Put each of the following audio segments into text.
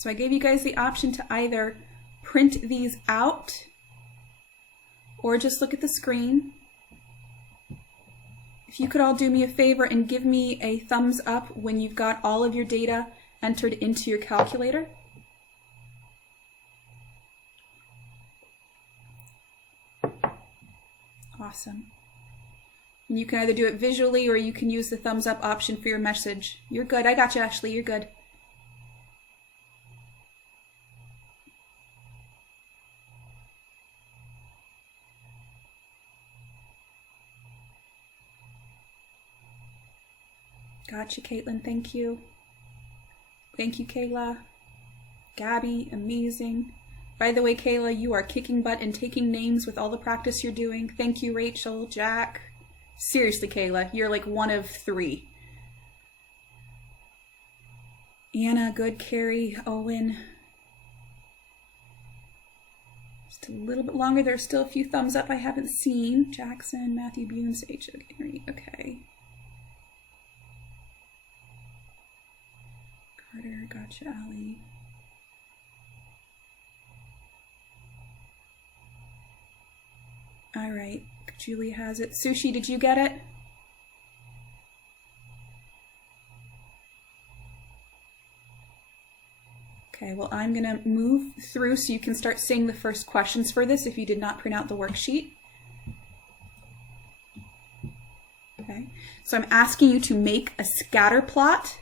So I gave you guys the option to either print these out or just look at the screen. If you could all do me a favor and give me a thumbs up when you've got all of your data entered into your calculator. Awesome. And you can either do it visually or you can use the thumbs up option for your message. You're good. I got you, Ashley. You're good. Gotcha, Caitlin. Thank you. Thank you, Kayla. Gabby, amazing. By the way, Kayla, you are kicking butt and taking names with all the practice you're doing. Thank you, Rachel, Jack. Seriously, Kayla, you're like one of 3. Anna, good. Carrie, Owen. Just a little bit longer. There's still a few thumbs up I haven't seen. Jackson, Matthew Bune, Sage, okay. Carter, gotcha, Ali. All right, Julie has it. Sushi, did you get it? Okay, well, I'm gonna move through so you can start seeing the first questions for this if you did not print out the worksheet. Okay, so I'm asking you to make a scatter plot.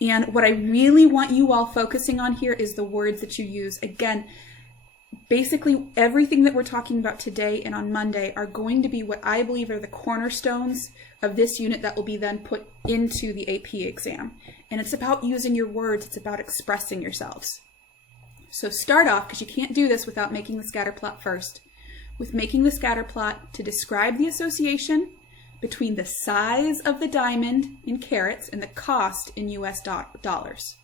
And what I really want you all focusing on here is the words that you use. Again, basically everything that we're talking about today and on Monday are going to be what I believe are the cornerstones of this unit that will be then put into the AP exam. And it's about using your words. It's about expressing yourselves. So start off, because you can't do this without making the scatter plot first, with making the scatter plot to describe the association between the size of the diamond in carats and the cost in US dollars.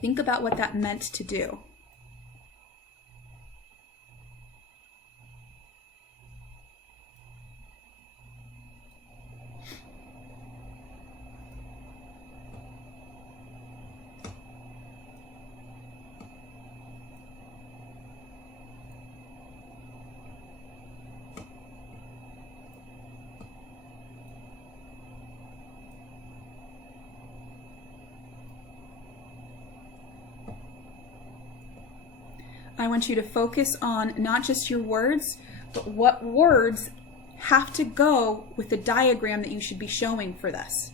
Think about what that meant to do. I want you to focus on not just your words, but what words have to go with the diagram that you should be showing for this.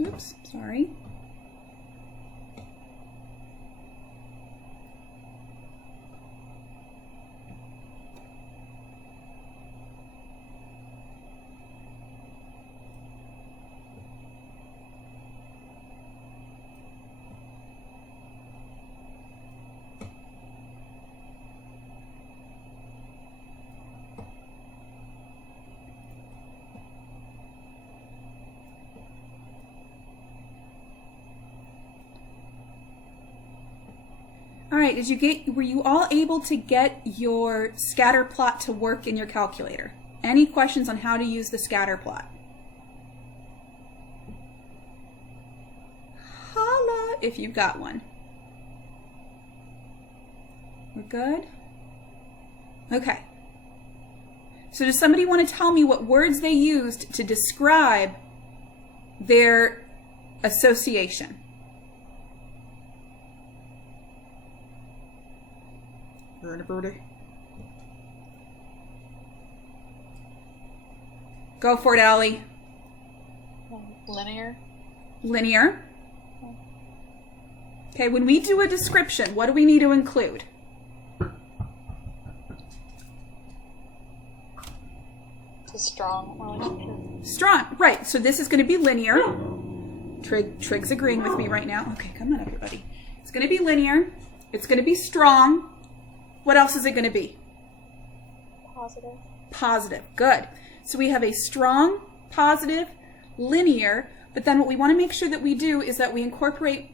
Oops, sorry. All right, were you all able to get your scatter plot to work in your calculator? Any questions on how to use the scatter plot? Holla if you've got one. We're good? Okay. So does somebody want to tell me what words they used to describe their association? Go for it, Allie. Linear. Linear. Okay, when we do a description, what do we need to include? It's a strong relationship. Strong, right. So this is going to be linear. Trig's agreeing with me right now. Okay, come on, everybody. It's going to be linear. It's going to be strong. What else is it going to be? Positive. Positive. Good. So we have a strong, positive, linear, but then what we want to make sure that we do is that we incorporate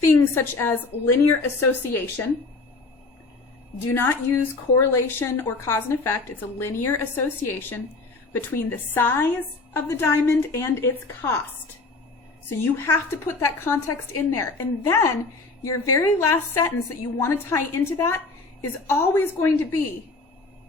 things such as linear association. Do not use correlation or cause and effect. It's a linear association between the size of the diamond and its cost. So you have to put that context in there. And then your very last sentence that you want to tie into that is always going to be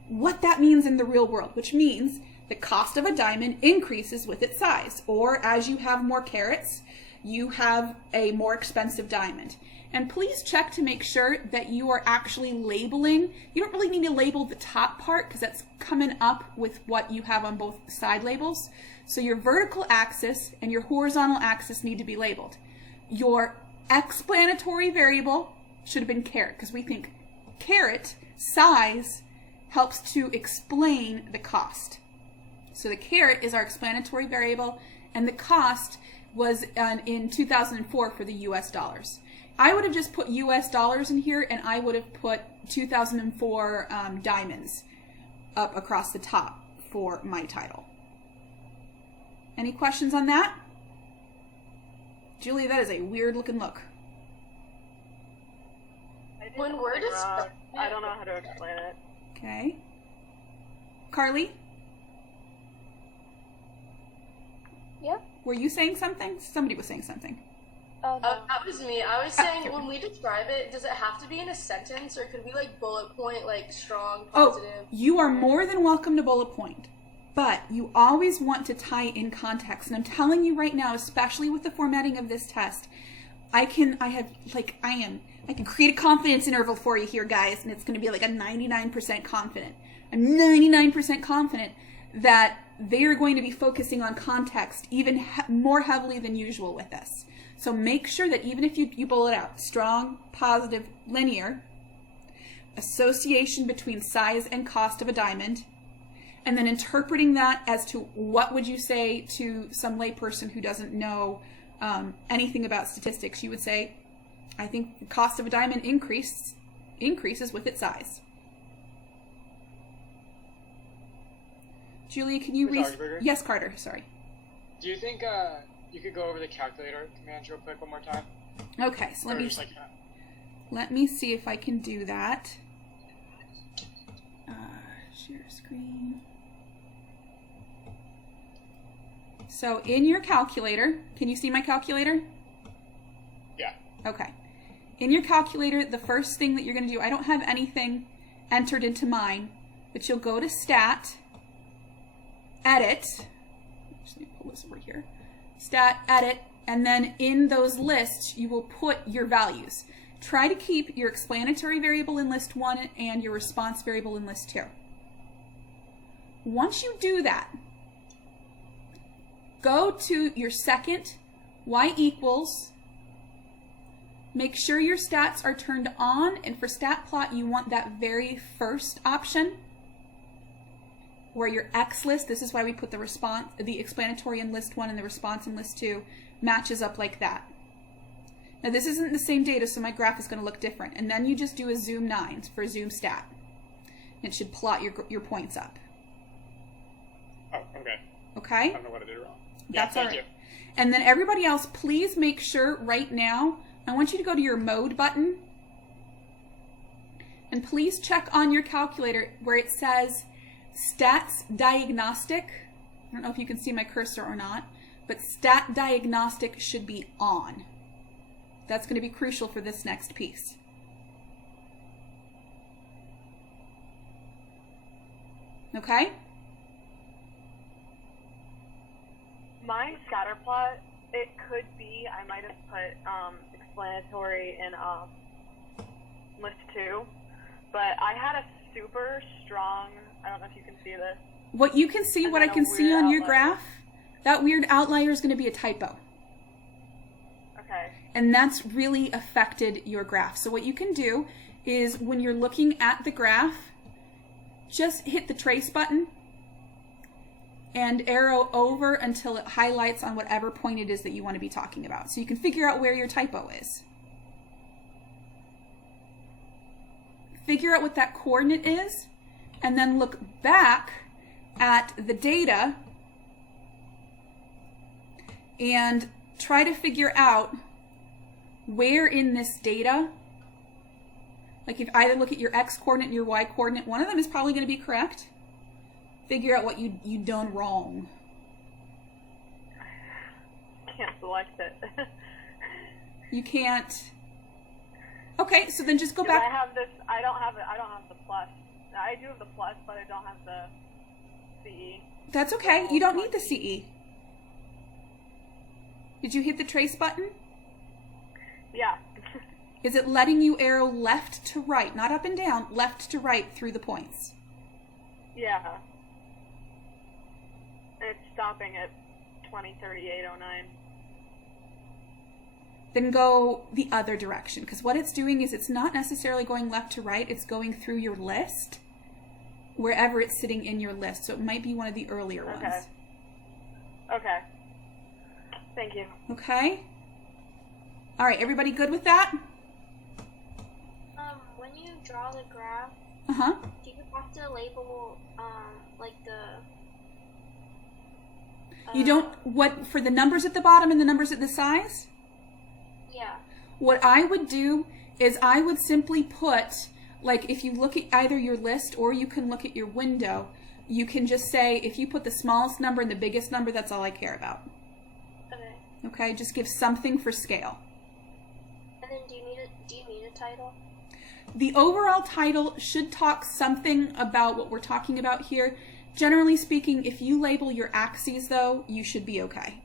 what that means in the real world, which means the cost of a diamond increases with its size, or as you have more carats, you have a more expensive diamond. And please check to make sure that you are actually labeling. You don't really need to label the top part because that's coming up with what you have on both side labels. So your vertical axis and your horizontal axis need to be labeled. Your explanatory variable should have been carat, because we think carat size helps to explain the cost. So the carat is our explanatory variable, and the cost was in 2004 for the US dollars. I would have just put US dollars in here, and I would have put 2004 diamonds up across the top for my title. Any questions on that? Julie, that is a weird looking look. When we're just, I don't know how to explain it. Okay. Carly? Yep. Were you saying something? Somebody was saying something. Oh, no. That was me. I was saying, when we describe it, does it have to be in a sentence, or could we like bullet point, like strong, positive? Oh, you are more than welcome to bullet point, but you always want to tie in context. And I'm telling you right now, especially with the formatting of this test, I can create a confidence interval for you here, guys, and it's going to be like a 99% confident. I'm 99% confident that they are going to be focusing on context even more heavily than usual with this. So make sure that even if you bullet out strong, positive, linear, association between size and cost of a diamond, and then interpreting that as to what would you say to some layperson who doesn't know anything about statistics, you would say, I think the cost of a diamond increases with its size. Julia, can you read? Yes, Carter, sorry. Do you think you could go over the calculator commands real quick one more time? Okay, so let me see if I can do that. Share screen. So in your calculator, can you see my calculator? Yeah. Okay. In your calculator, the first thing that you're going to do, I don't have anything entered into mine, but you'll go to Stat, Edit, just need to pull this over here, Stat, Edit, and then in those lists, you will put your values. Try to keep your explanatory variable in list 1 and your response variable in list 2. Once you do that, go to your second y equals. Make sure your stats are turned on, and for stat plot, you want that very first option where your X list, this is why we put the explanatory in list 1 and the response in list 2, matches up like that. Now this isn't the same data, so my graph is going to look different. And then you just do a zoom 9 for zoom stat. It should plot your points up. Oh, okay. Okay? I don't know what I did wrong. That's yeah, all right. you. And then everybody else, please make sure right now, I want you to go to your mode button. And please check on your calculator where it says Stats Diagnostic. I don't know if you can see my cursor or not, but Stat Diagnostic should be on. That's going to be crucial for this next piece. Okay? My scatter plot, it could be, I might have put explanatory in list 2, but I had a super strong, I don't know if you can see this. What you can see, what I can see on your graph, that weird outlier is going to be a typo. Okay. And that's really affected your graph. So what you can do is when you're looking at the graph, just hit the trace button and arrow over until it highlights on whatever point it is that you want to be talking about. So you can figure out where your typo is. Figure out what that coordinate is, and then look back at the data and try to figure out where in this data, like if either look at your x coordinate and your y coordinate, one of them is probably going to be correct. Figure out what you done wrong. Can't select it. You can't. Okay, so then just go 'Cause back. I have this. I don't have the plus. I do have the plus, but I don't have the CE. That's okay. You don't need the CE. Did you hit the trace button? Yeah. Is it letting you arrow left to right, not up and down, left to right through the points? Yeah. It's stopping at 20:38:09. Then go the other direction, because what it's doing is it's not necessarily going left to right, it's going through your list, wherever it's sitting in your list. So it might be one of the earlier ones. Okay. Okay. Thank you. Okay? All right, everybody good with that? When you draw the graph, Uh-huh. do you have to label, like the... You don't, what, for the numbers at the bottom and the numbers at the size? Yeah. What I would do is I would simply put, like if you look at either your list or you can look at your window, you can just say, if you put the smallest number and the biggest number, that's all I care about. Okay. Okay, just give something for scale. And then do you need a title? The overall title should talk something about what we're talking about here. Generally speaking, if you label your axes though, you should be okay.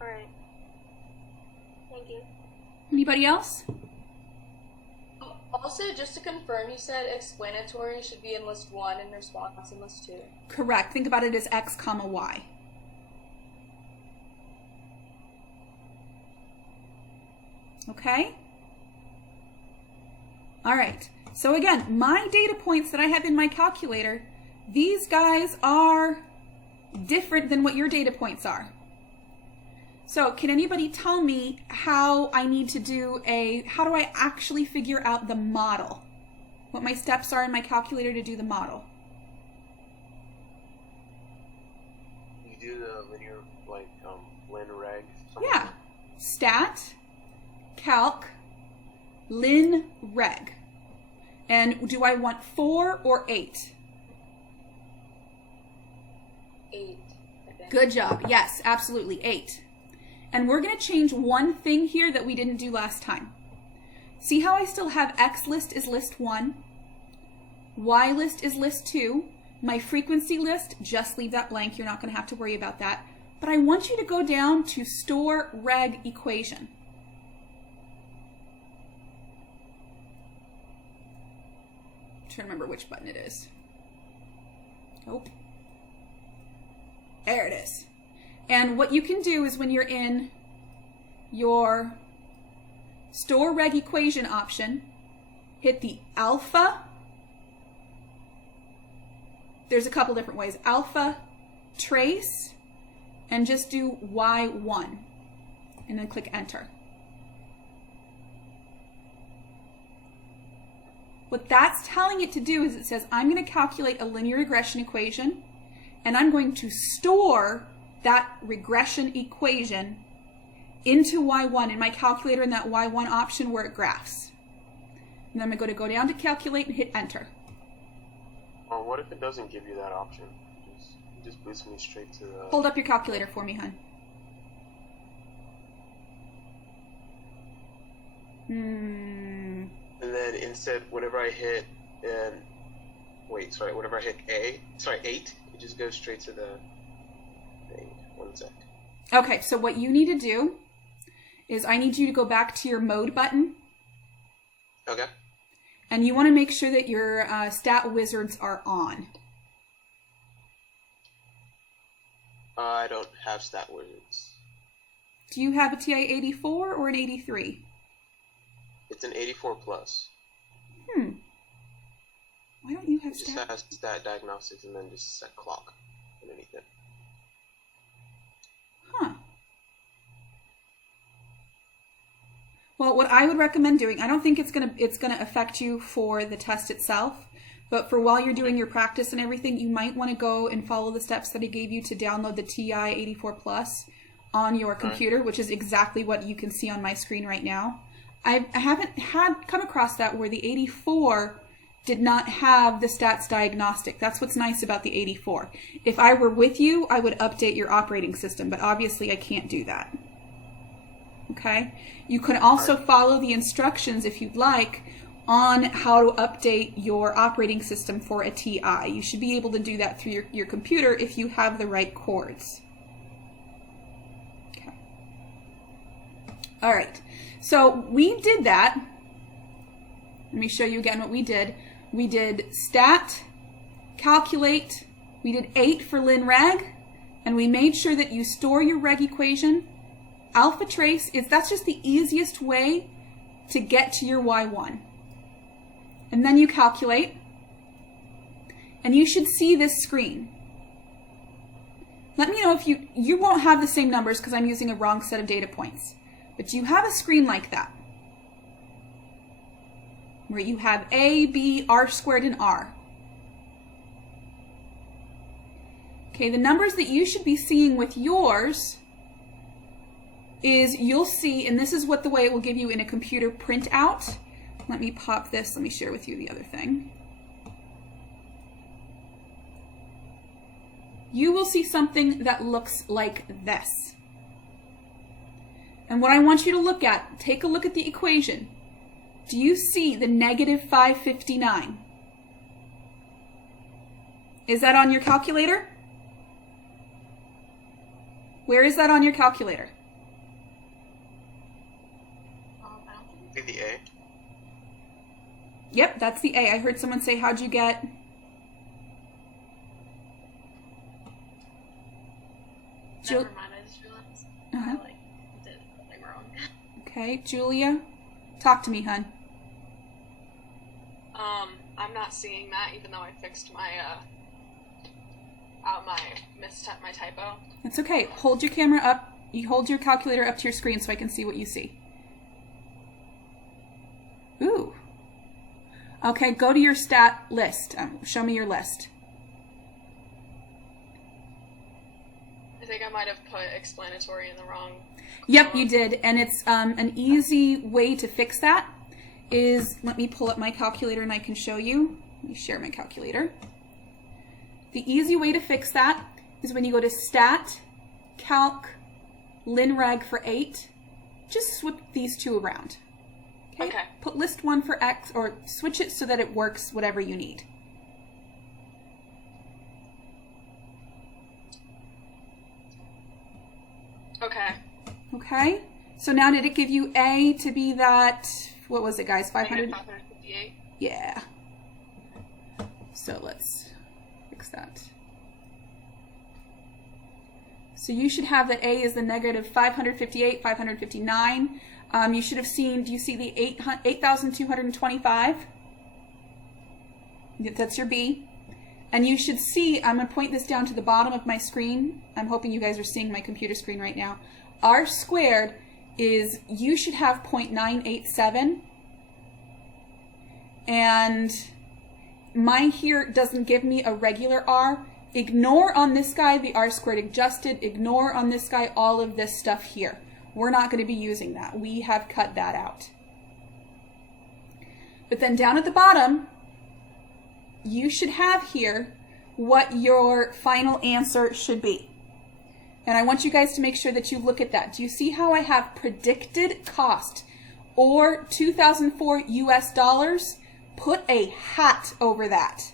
Alright. Thank you. Anybody else? Also, just to confirm, you said explanatory should be in list 1 and response in list 2. Correct. Think about it as x comma y. Okay? All right. So again, my data points that I have in my calculator, these guys are different than what your data points are. So can anybody tell me how I need to do how do I actually figure out the model? What my steps are in my calculator to do the model? You do the linear, like, lin reg? Yeah. Stat, calc, lin, reg. And do I want 4 or 8? 8, I think. Good job. Yes, absolutely. 8. And we're going to change one thing here that we didn't do last time. See how I still have X list is list 1, Y list is list 2, my frequency list, just leave that blank. You're not going to have to worry about that. But I want you to go down to store reg equation. I'm trying to remember which button it is. Nope. There it is. And what you can do is when you're in your store reg equation option, hit the alpha. There's a couple different ways. Alpha, trace, and just do Y1. And then click enter. What that's telling it to do is it says, I'm going to calculate a linear regression equation, and I'm going to store that regression equation into Y1 in my calculator in that Y1 option where it graphs. And then I'm going to go down to calculate and hit enter. Or what if it doesn't give you that option? It just boosts me straight to the... Hold up your calculator for me, hon. And then instead, whenever I hit, whenever I hit 8, it just goes straight to the thing. 1 sec. Okay, so what you need to do is I need you to go back to your mode button. Okay. And you want to make sure that your stat wizards are on. I don't have stat wizards. Do you have a TI-84 or an 83? It's an 84 plus. Why don't you have It just stat? has stat diagnostics and then just set clock underneath it. Well, what I would recommend doing, I don't think it's gonna affect you for the test itself, but for while you're doing your practice and everything, you might want to go and follow the steps that I gave you to download the TI 84 Plus on your computer, which is exactly what you can see on my screen right now. I haven't come across that where the 84 did not have the stats diagnostic. That's what's nice about the 84. If I were with you, I would update your operating system, but obviously I can't do that. Okay? You can also follow the instructions if you'd like on how to update your operating system for a TI. You should be able to do that through your computer if you have the right cords. Okay. All right. So we did that. Let me show you again what we did. We did stat, calculate, we did 8 for lin reg, and we made sure that you store your reg equation. Alpha trace that's just the easiest way to get to your Y1. And then you calculate, and you should see this screen. Let me know if you won't have the same numbers because I'm using a wrong set of data points, but you have a screen like that, where you have A, B, R squared, and R. Okay, the numbers that you should be seeing with yours is you'll see, and this is what the way it will give you in a computer printout. Let me pop this, let me share with you the other thing. You will see something that looks like this. And what I want you to look at, take a look at the equation. Do you see the negative 559? Is that on your calculator? Where is that on your calculator? The A. Yep, that's the A. I heard someone say, how'd you get? Never mind, I just realized I did something wrong. Okay, Julia, talk to me, hun. I'm not seeing that, even though I fixed my my typo. That's okay. Hold your camera up. You hold your calculator up to your screen so I can see what you see. Ooh. Okay, go to your stat list. Show me your list. I think I might have put explanatory in the wrong. Yep, you did. And it's an easy way to fix that is, let me pull up my calculator and I can show you. Let me share my calculator. The easy way to fix that is when you go to stat, calc, lin reg for 8, just swip these two around. Okay. Put list 1 for X, or switch it so that it works whatever you need. Okay. Okay. So now did it give you A to be that, what was it, guys? 500? 558. Yeah. So let's fix that. So you should have that A is the negative 558, 559. You should have seen, do you see the 8,225? That's your B. And you should see, I'm going to point this down to the bottom of my screen. I'm hoping you guys are seeing my computer screen right now. R squared is, you should have 0.987. And mine here doesn't give me a regular R. Ignore on this guy the R squared adjusted. Ignore on this guy all of this stuff here. We're not going to be using that. We have cut that out. But then down at the bottom, you should have here what your final answer should be. And I want you guys to make sure that you look at that. Do you see how I have predicted cost or 2004 US dollars? Put a hat over that.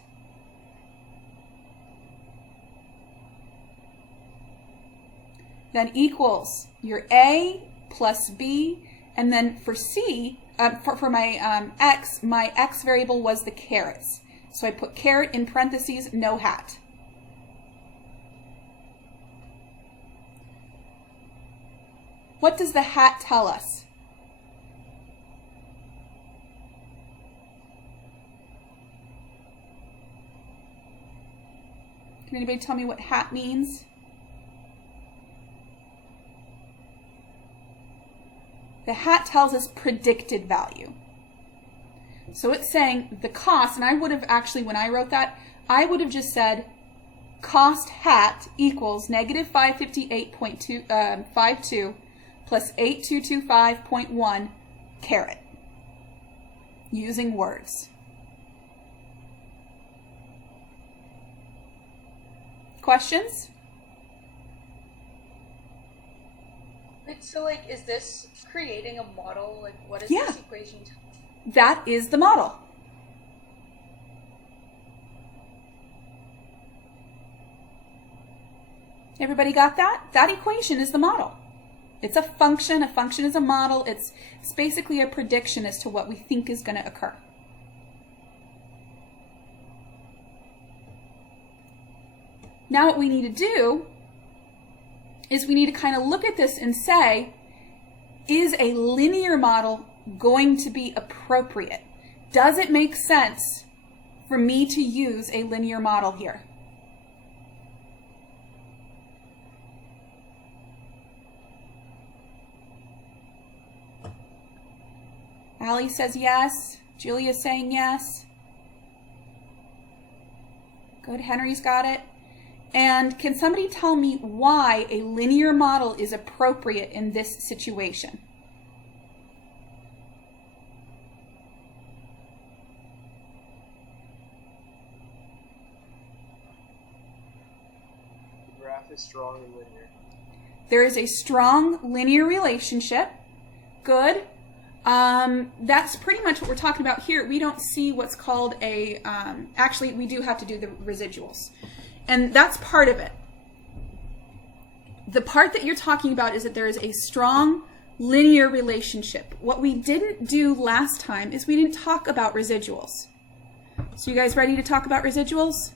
Then equals your A plus B, and then for C, for my X, my X variable was the carats. So I put carat in parentheses, no hat. What does the hat tell us? Can anybody tell me what hat means? The hat tells us predicted value. So it's saying the cost, and I would have actually, when I wrote that, I would have just said cost hat equals negative 558.52 plus 8225.1 carat, using words. Questions? Wait, so like, is this creating a model? Like, what is Yeah. this equation? That is the model. Everybody got that? That equation is the model. It's a function. A function is a model. It's basically a prediction as to what we think is going to occur. Now what we need to do is we need to kind of look at this and say, is a linear model going to be appropriate? Does it make sense for me to use a linear model here? Allie says yes. Julia's saying yes. Good, Henry's got it. And can somebody tell me why a linear model is appropriate in this situation? The graph is strong and linear. There is a strong linear relationship. Good. That's pretty much what we're talking about here. We don't see what's called a, actually we do have to do the residuals. And that's part of it. The part that you're talking about is that there is a strong linear relationship. What we didn't do last time is we didn't talk about residuals. So you guys ready to talk about residuals?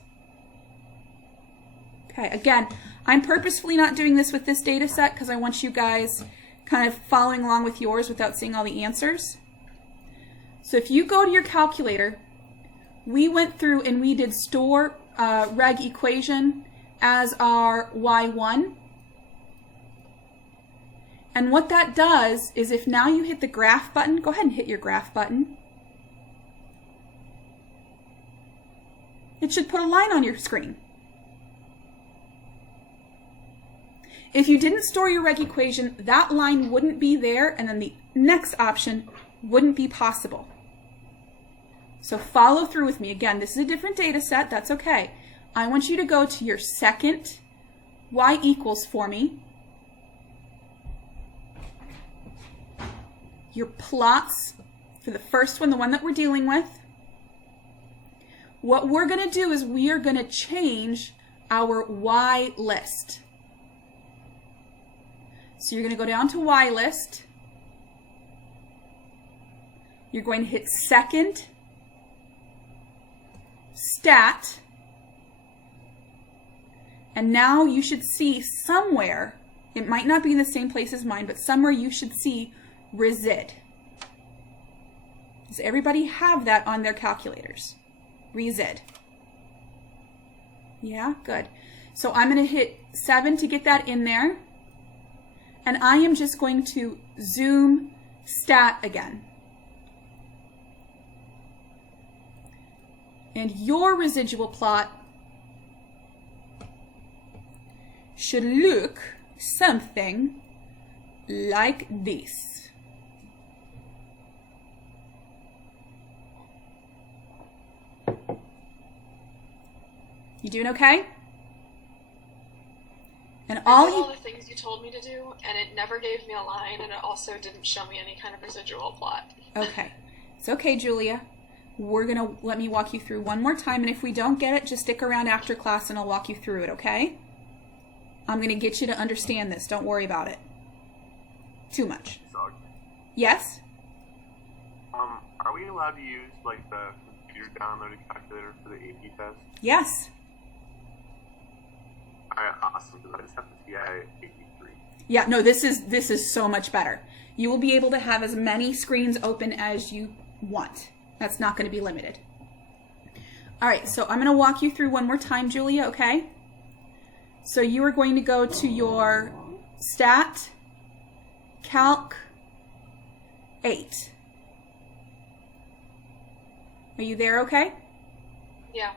Okay, again, I'm purposefully not doing this with this data set because I want you guys kind of following along with yours without seeing all the answers. So if you go to your calculator, we went through and we did store reg equation as our y1. And what that does is if now you hit the graph button, go ahead and hit your graph button. It should put a line on your screen. If you didn't store your reg equation, that line wouldn't be there, and then the next option wouldn't be possible. So follow through with me. Again, this is a different data set. That's okay. I want you to go to your second y equals for me. Your plots for the first one, the one that we're dealing with. What we're going to do is we are going to change our y list. So you're going to go down to y list. You're going to hit second stat. And now you should see somewhere, it might not be in the same place as mine, but somewhere you should see resid. Does everybody have that on their calculators? Resid. Yeah, good. So I'm going to hit 7 to get that in there. And I am just going to zoom stat again. And your residual plot should look something like this. You doing okay? And I did all all the things you told me to do, and it never gave me a line, and it also didn't show me any kind of residual plot. Okay. It's okay, Julia. We're going to let me walk you through one more time, and if we don't get it, just stick around after class and I'll walk you through it, okay? I'm going to get you to understand this. Don't worry about it too much. Yes? Are we allowed to use like the computer downloaded calculator for the AP test? Yes. Alright, awesome, because I just have the TI 83. Yeah, no, this is so much better. You will be able to have as many screens open as you want. That's not going to be limited. All right, so I'm going to walk you through one more time, Julia, okay? So you are going to go to your stat, calc, 8. Are you there okay? Yeah.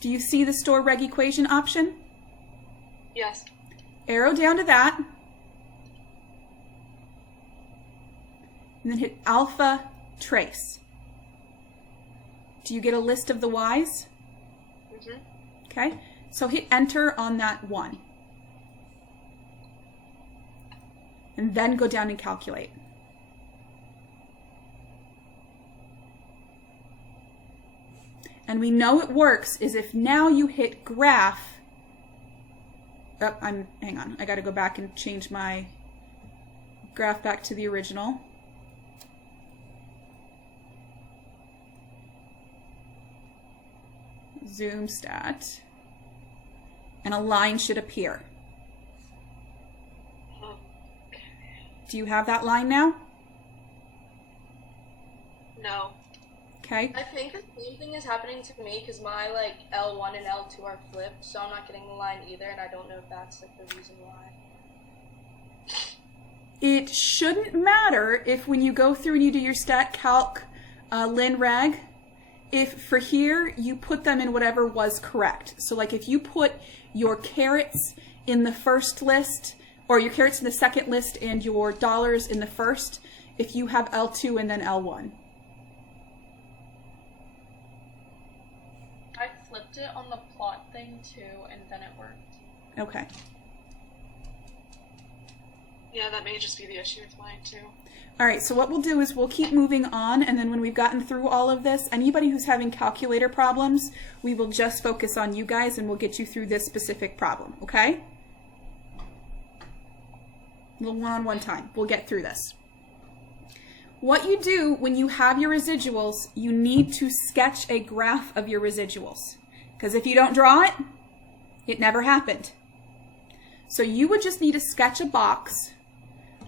Do you see the store reg equation option? Yes. Arrow down to that. And then hit alpha trace. Do you get a list of the y's? Mhm. Okay, so hit enter on that 1. And then go down and calculate. And we know it works is if now you hit graph. Oh, hang on, I got to go back and change my graph back to the original. Zoom stat. And a line should appear. Do you have that line now? No. Okay. I think the same thing is happening to me because my like L1 and L2 are flipped, so I'm not getting the line either, and I don't know if that's like the reason why. It shouldn't matter if when you go through and you do your stat calc lin reg, if for here you put them in whatever was correct. So like if you put your carats in the first list, or your carats in the second list and your dollars in the first, if you have L2 and then L1. I flipped it on the plot thing too, and then it worked. Okay. Yeah, that may just be the issue with mine too. All right, so what we'll do is we'll keep moving on, and then when we've gotten through all of this, anybody who's having calculator problems, we will just focus on you guys and we'll get you through this specific problem, okay? A little one-on-one time. We'll get through this. What you do when you have your residuals, you need to sketch a graph of your residuals. Because if you don't draw it, it never happened. So you would just need to sketch a box,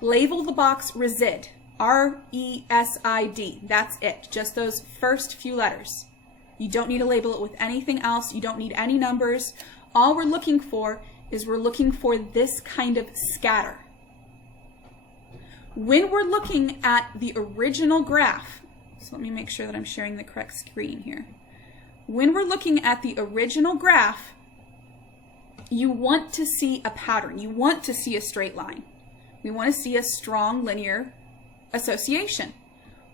label the box resid, R-E-S-I-D. That's it, just those first few letters. You don't need to label it with anything else. You don't need any numbers. All we're looking for is we're looking for this kind of scatter. When we're looking at the original graph, so let me make sure that I'm sharing the correct screen here. When we're looking at the original graph, you want to see a pattern. You want to see a straight line. We want to see a strong linear association.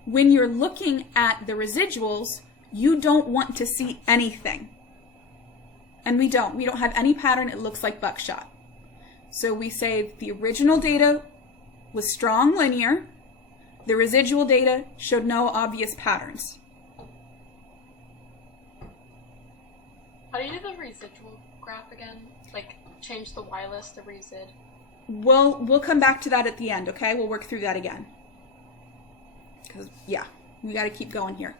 When you're looking at the residuals, you don't want to see anything. And we don't. We don't have any pattern. It looks like buckshot. So we say the original data was strong linear. The residual data showed no obvious patterns. How do you do the residual graph again? Like change the Y list to resid. We'll come back to that at the end, okay? We'll work through that again. Because, yeah, we got to keep going here.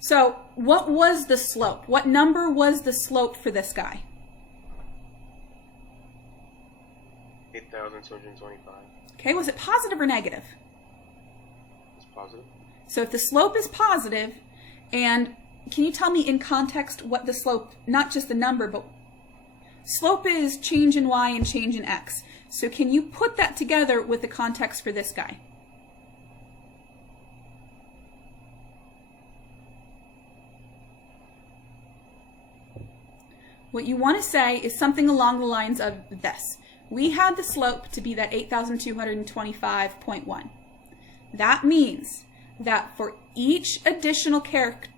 So, what was the slope? What number was the slope for this guy? 8,225. Okay, was it positive or negative? It's positive. So if the slope is positive, and can you tell me in context what the slope, not just the number, but slope is change in y and change in x. So can you put that together with the context for this guy? What you want to say is something along the lines of this. We had the slope to be that 8,225.1. That means that for each additional carat,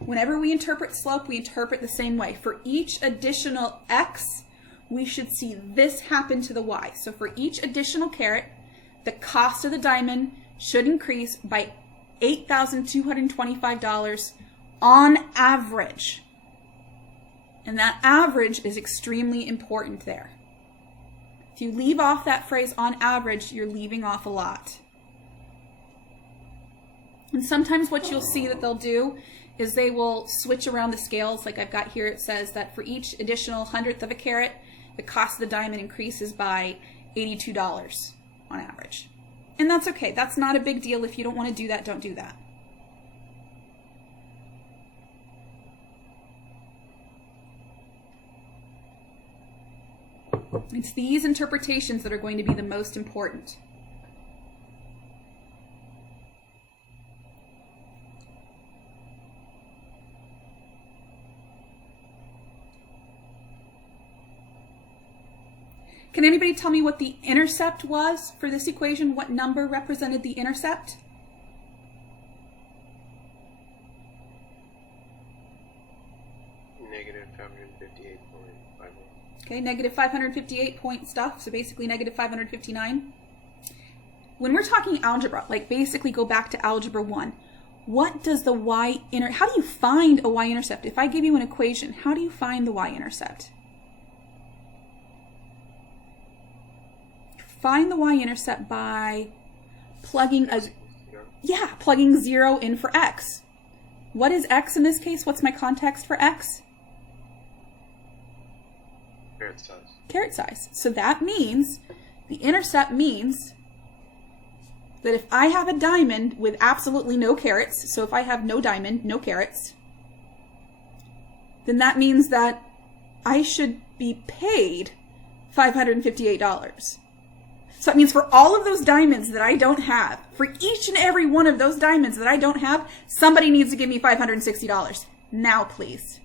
whenever we interpret slope, we interpret the same way. For each additional x, we should see this happen to the y. So for each additional carat, the cost of the diamond should increase by $8,225 on average. And that average is extremely important there. If you leave off that phrase on average, you're leaving off a lot. And sometimes what you'll see that they'll do is they will switch around the scales. Like I've got here, it says that for each additional hundredth of a carat, the cost of the diamond increases by $82 on average. And that's okay. That's not a big deal. If you don't want to do that, don't do that. It's these interpretations that are going to be the most important. Can anybody tell me what the intercept was for this equation? What number represented the intercept? Negative 558.51. Okay, negative 558 point stuff, so basically negative 559. When we're talking algebra, like basically go back to algebra 1, what does the how do you find a y-intercept? If I give you an equation, how do you find the y-intercept? Find the y-intercept by plugging plugging 0 in for x. What is x in this case? What's my context for x? Carat size. Carat size. So that means, the intercept means that if I have a diamond with absolutely no carats, so if I have no diamond, no carats, then that means that I should be paid $558. So that means for all of those diamonds that I don't have, for each and every one of those diamonds that I don't have, somebody needs to give me $560. Now, please.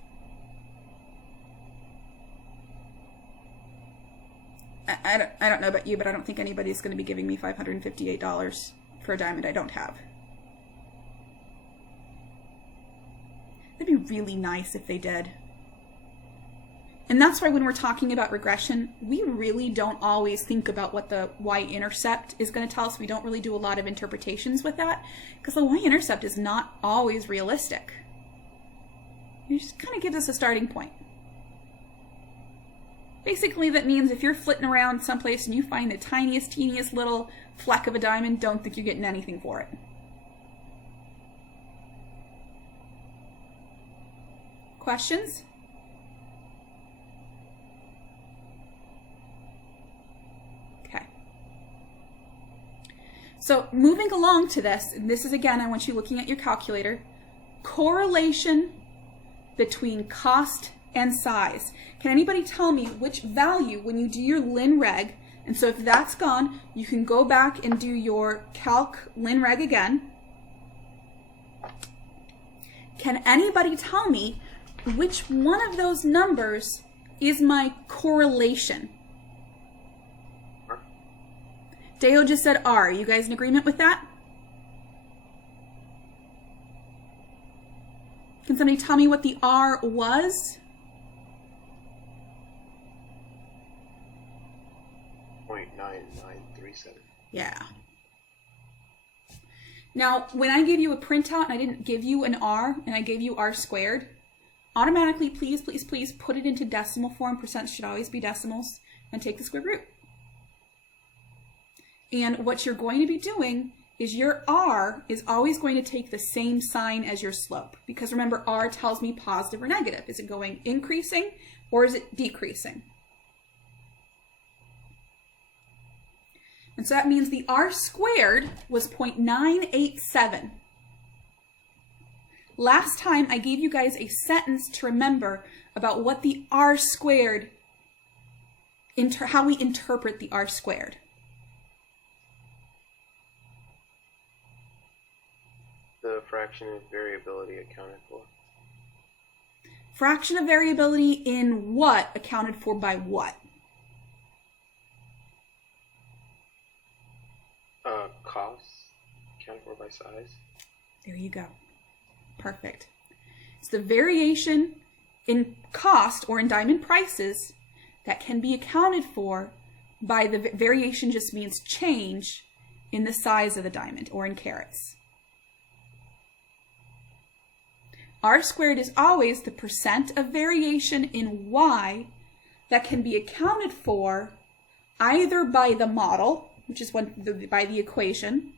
I don't know about you, but I don't think anybody's going to be giving me $558 for a diamond I don't have. That'd be really nice if they did. And that's why when we're talking about regression, we really don't always think about what the y-intercept is going to tell us. We don't really do a lot of interpretations with that, because the y-intercept is not always realistic. It just kind of gives us a starting point. Basically, that means if you're flitting around someplace and you find the tiniest, teeniest little fleck of a diamond, don't think you're getting anything for it. Questions? Okay. So moving along to this, and this is again, I want you looking at your calculator, correlation between cost and size. Can anybody tell me which value when you do your lin reg, and so if that's gone, you can go back and do your calc lin reg again. Can anybody tell me which one of those numbers is my correlation? Deo just said R. Are you guys in agreement with that? Can somebody tell me what the R was? 0.9937. Yeah. Now, when I gave you a printout and I didn't give you an R and I gave you R squared, automatically, please, please, please put it into decimal form. Percent should always be decimals, and take the square root. And what you're going to be doing is your R is always going to take the same sign as your slope. Because remember, R tells me positive or negative. Is it going increasing or is it decreasing? And so that means the R squared was 0.987. Last time I gave you guys a sentence to remember about what the R squared, how we interpret the R squared. The fraction of variability accounted for. Fraction of variability in what accounted for by what? Costs accounted for by size. There you go. Perfect. It's the variation in cost or in diamond prices that can be accounted for by the variation just means change in the size of the diamond or in carats. R squared is always the percent of variation in Y that can be accounted for either by the model, which is by the equation,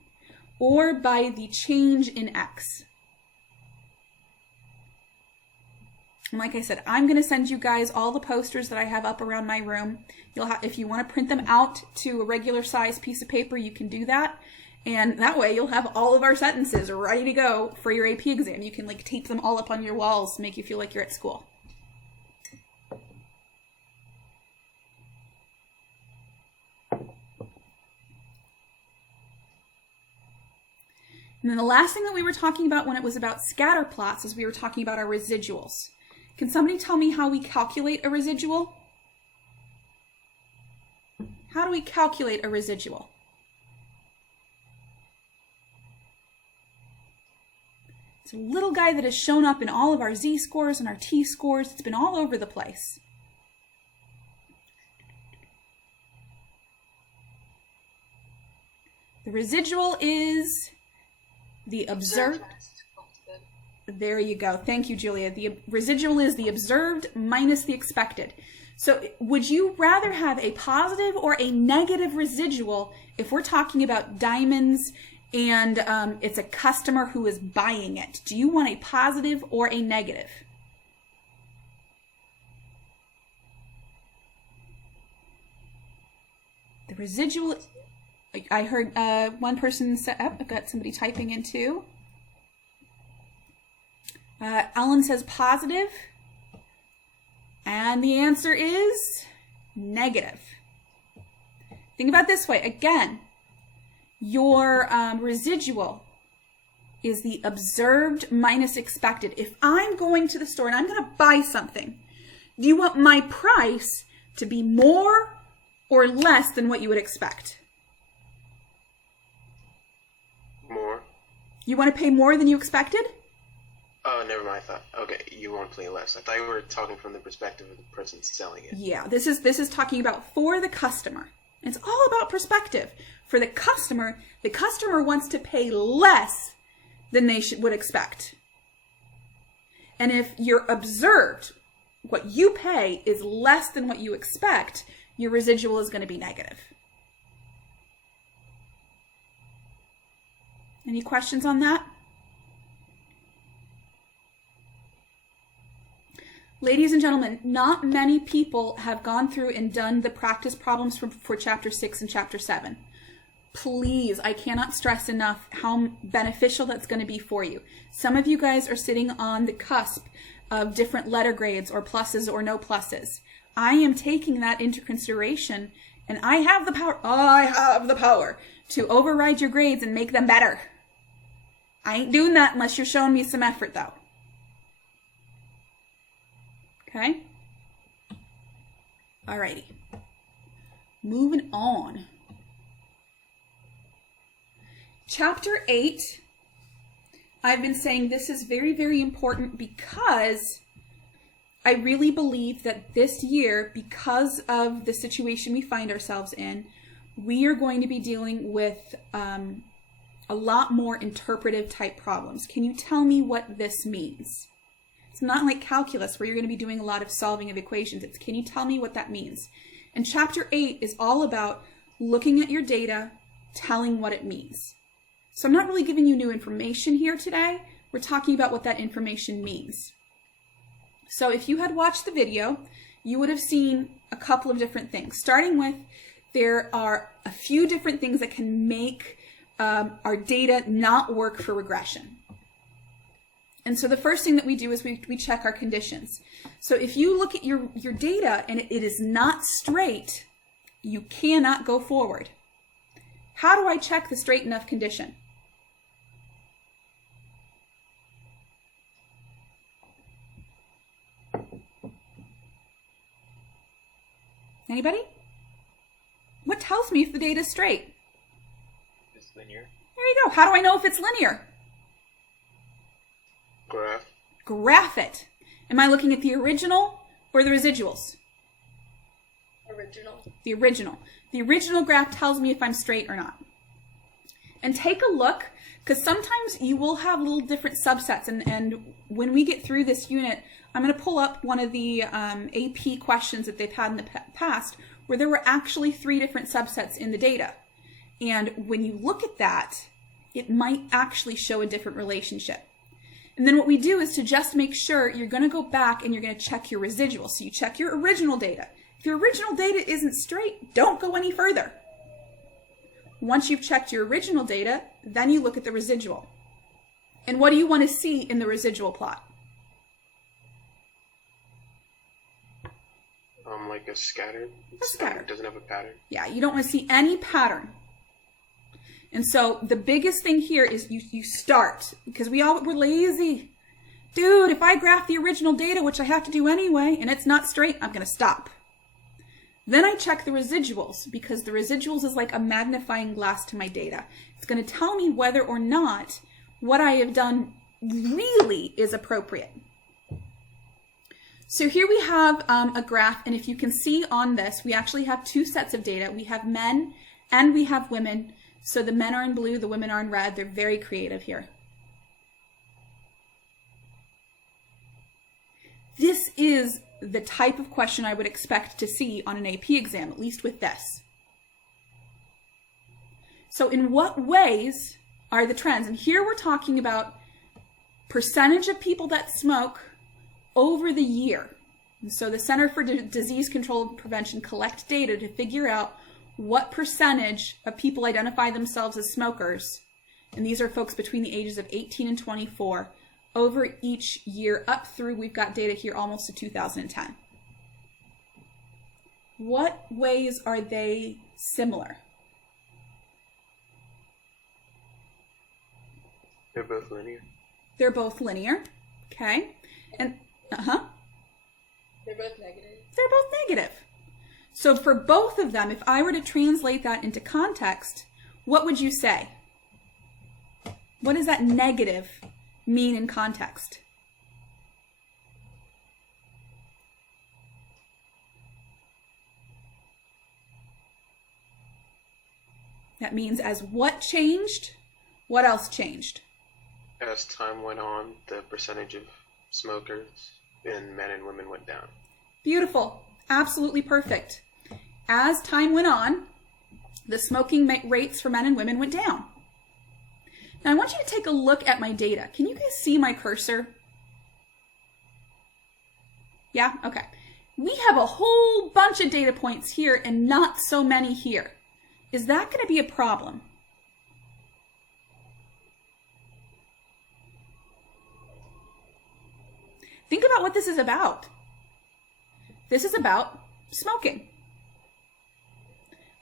or by the change in X. And like I said, I'm going to send you guys all the posters that I have up around my room. If you want to print them out to a regular size piece of paper, you can do that. And that way you'll have all of our sentences ready to go for your AP exam. You can like tape them all up on your walls to make you feel like you're at school. And then the last thing that we were talking about when it was about scatter plots is we were talking about our residuals. Can somebody tell me how we calculate a residual? How do we calculate a residual? It's a little guy that has shown up in all of our z-scores and our t-scores. It's been all over the place. The residual is the observed. There you go. Thank you, Julia. The residual is the observed minus the expected. So would you rather have a positive or a negative residual if we're talking about diamonds and it's a customer who is buying it? Do you want a positive or a negative? The residual, I heard one person say, oh, I've got somebody typing in too. Ellen says positive, and the answer is negative. Think about it this way. Again, your residual is the observed minus expected. If I'm going to the store and I'm going to buy something, do you want my price to be more or less than what you would expect? More. You want to pay more than you expected? Oh, never mind. I thought, okay, you want to play less. I thought you were talking from the perspective of the person selling it. Yeah, this is talking about for the customer. It's all about perspective. For the customer wants to pay less than they would expect. And if you're observed, what you pay is less than what you expect, your residual is going to be negative. Any questions on that? Ladies and gentlemen, not many people have gone through and done the practice problems for Chapter 6 and Chapter 7. Please, I cannot stress enough how beneficial that's going to be for you. Some of you guys are sitting on the cusp of different letter grades or pluses or no pluses. I am taking that into consideration, and I have the power to override your grades and make them better. I ain't doing that unless you're showing me some effort, though. Okay? Alrighty. Moving on. Chapter 8, I've been saying this is very, very important because I really believe that this year, because of the situation we find ourselves in, we are going to be dealing with a lot more interpretive type problems. Can you tell me what this means? It's not like calculus where you're going to be doing a lot of solving of equations. It's can you tell me what that means? And Chapter 8 is all about looking at your data, telling what it means. So I'm not really giving you new information here today. We're talking about what that information means. So if you had watched the video, you would have seen a couple of different things. Starting with, there are a few different things that can make our data not work for regression. And so the first thing that we do is we check our conditions. So if you look at your data and it is not straight, you cannot go forward. How do I check the straight enough condition? Anybody? What tells me if the data is straight? It's linear. There you go. How do I know if it's linear? Graph. Graph it. Am I looking at the original or the residuals? Original. The original. The original graph tells me if I'm straight or not. And take a look, because sometimes you will have little different subsets. And when we get through this unit, I'm going to pull up one of the AP questions that they've had in the past where there were actually 3 different subsets in the data. And when you look at that, it might actually show a different relationship. And then what we do is to just make sure you're going to go back and you're going to check your residuals. So you check your original data. If your original data isn't straight, don't go any further. Once you've checked your original data, then you look at the residual. And what do you want to see in the residual plot? Like a scattered. A scatter. It doesn't have a pattern. Yeah, you don't want to see any pattern. And so the biggest thing here is you start, because we're lazy. Dude, if I graph the original data, which I have to do anyway, and it's not straight, I'm going to stop. Then I check the residuals, because the residuals is like a magnifying glass to my data. It's going to tell me whether or not what I have done really is appropriate. So here we have a graph, and if you can see on this, we actually have two sets of data. We have men and we have women. So the men are in blue, the women are in red. They're very creative here. This is the type of question I would expect to see on an AP exam, at least with this. So in what ways are the trends? And here we're talking about percentage of people that smoke over the year. And so the Center for Disease Control and Prevention collect data to figure out what percentage of people identify themselves as smokers. And these are folks between the ages of 18 and 24 over each year up through, we've got data here almost to 2010. What ways are they similar? They're both linear. They're both linear. Okay. And, They're both negative. They're both negative. So for both of them, if I were to translate that into context, what would you say? What does that negative mean in context? That means as what changed, what else changed? As time went on, the percentage of smokers in men and women went down. Beautiful. Absolutely perfect. As time went on, the smoking rates for men and women went down. Now I want you to take a look at my data. Can you guys see my cursor? Yeah? Okay. We have a whole bunch of data points here and not so many here. Is that going to be a problem? Think about what this is about. This is about smoking.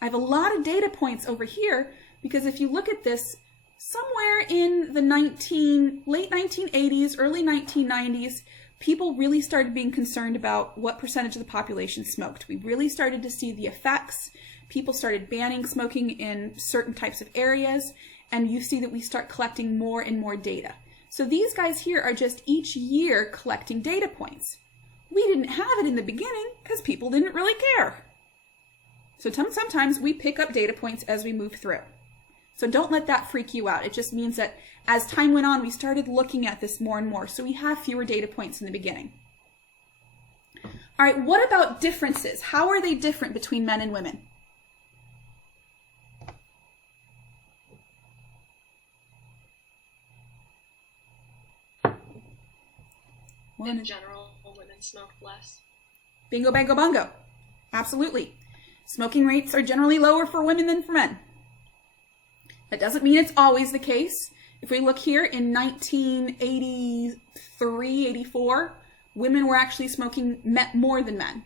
I have a lot of data points over here because if you look at this, somewhere in the late 1980s, early 1990s, people really started being concerned about what percentage of the population smoked. We really started to see the effects. People started banning smoking in certain types of areas, and you see that we start collecting more and more data. So these guys here are just each year collecting data points. We didn't have it in the beginning because people didn't really care. So sometimes we pick up data points as we move through. So don't let that freak you out. It just means that as time went on, we started looking at this more and more. So we have fewer data points in the beginning. All right, what about differences? How are they different between men and women? In general, women smoke less. Bingo, bango, bongo. Absolutely. Smoking rates are generally lower for women than for men. That doesn't mean it's always the case. If we look here in 1983, 84, women were actually smoking more than men.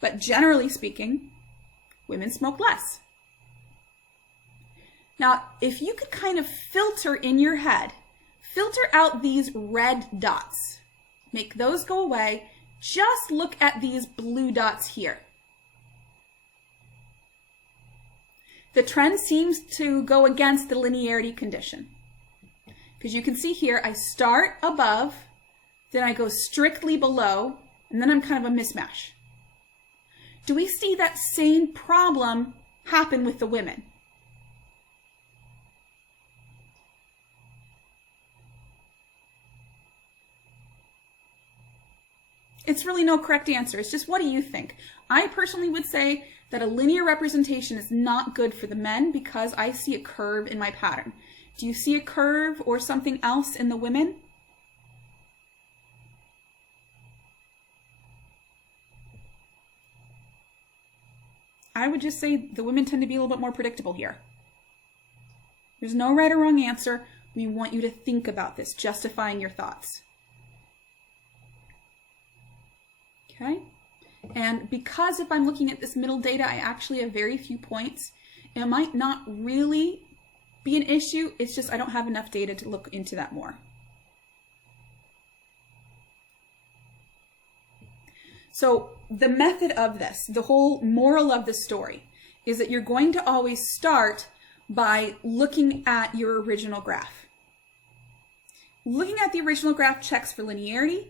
But generally speaking, women smoke less. Now, if you could kind of filter in your head, filter out these red dots, make those go away, just look at these blue dots here. The trend seems to go against the linearity condition. Because you can see here, I start above, then I go strictly below, and then I'm kind of a mismatch. Do we see that same problem happen with the women? It's really no correct answer. It's just, what do you think? I personally would say that a linear representation is not good for the men because I see a curve in my pattern. Do you see a curve or something else in the women? I would just say the women tend to be a little bit more predictable here. There's no right or wrong answer. We want you to think about this, justifying your thoughts. Okay? And because if I'm looking at this middle data, I actually have very few points, it might not really be an issue. It's just I don't have enough data to look into that more. So the method of this, the whole moral of the story, is that you're going to always start by looking at your original graph. Looking at the original graph checks for linearity.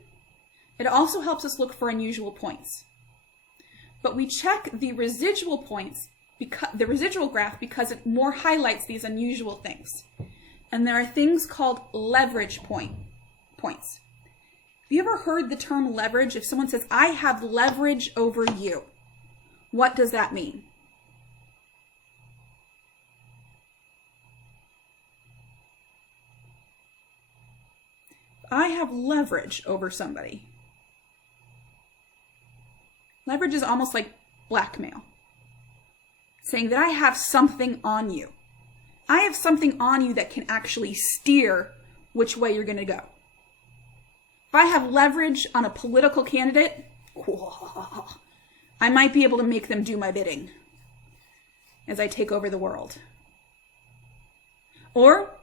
It also helps us look for unusual points. But we check the residual points, the residual graph, because it more highlights these unusual things. And there are things called leverage points. Have you ever heard the term leverage? If someone says, I have leverage over you, what does that mean? I have leverage over somebody. Leverage is almost like blackmail. Saying that I have something on you. I have something on you that can actually steer which way you're going to go. If I have leverage on a political candidate, I might be able to make them do my bidding as I take over the world. Or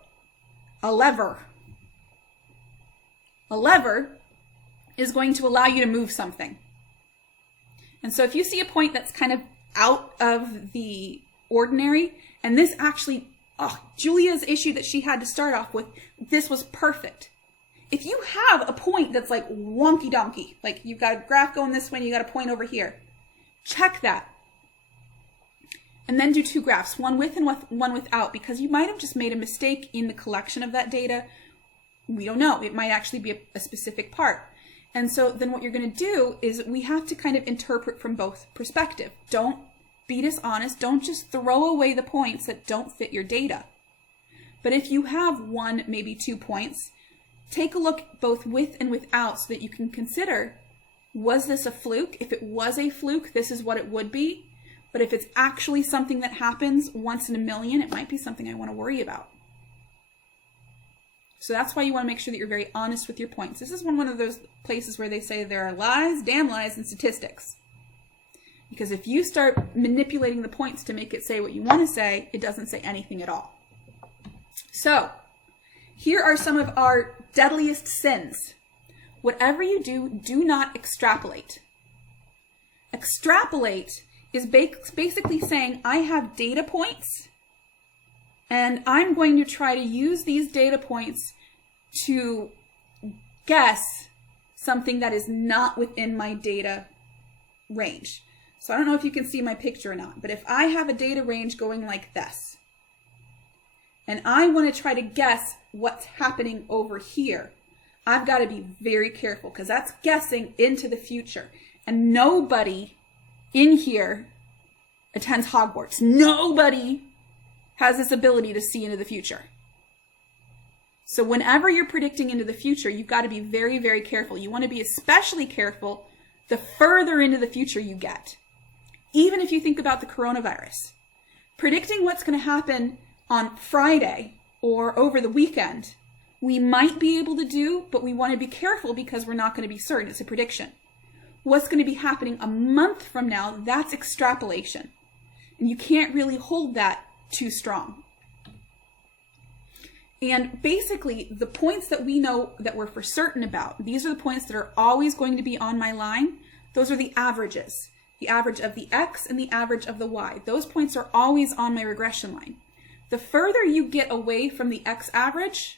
a lever. A lever is going to allow you to move something. And so if you see a point that's kind of out of the ordinary, and this actually, Julia's issue that she had to start off with, this was perfect. If you have a point that's like wonky donkey, like you've got a graph going this way and you got a point over here, check that. And then do two graphs, one with and one without, because you might have just made a mistake in the collection of that data. We don't know. It might actually be a specific part. And so then what you're going to do is we have to kind of interpret from both perspectives. Don't be dishonest. Don't just throw away the points that don't fit your data. But if you have one, maybe 2 points, take a look both with and without so that you can consider, was this a fluke? If it was a fluke, this is what it would be. But if it's actually something that happens once in a million, it might be something I want to worry about. So that's why you want to make sure that you're very honest with your points. This is one of those places where they say there are lies, damn lies, and statistics. Because if you start manipulating the points to make it say what you want to say, it doesn't say anything at all. So, here are some of our deadliest sins. Whatever you do, do not extrapolate. Extrapolate is basically saying, I have data points, and I'm going to try to use these data points to guess something that is not within my data range. So I don't know if you can see my picture or not, but if I have a data range going like this, and I want to try to guess what's happening over here, I've got to be very careful because that's guessing into the future. And nobody in here attends Hogwarts. Nobody has this ability to see into the future. So whenever you're predicting into the future, you've got to be very, very careful. You want to be especially careful the further into the future you get. Even if you think about the coronavirus. Predicting what's going to happen on Friday or over the weekend, we might be able to do, but we want to be careful because we're not going to be certain. It's a prediction. What's going to be happening a month from now, that's extrapolation. And you can't really hold that too strong. And basically, the points that we know that we're for certain about, these are the points that are always going to be on my line. Those are the averages. The average of the X and the average of the Y. Those points are always on my regression line. The further you get away from the X average,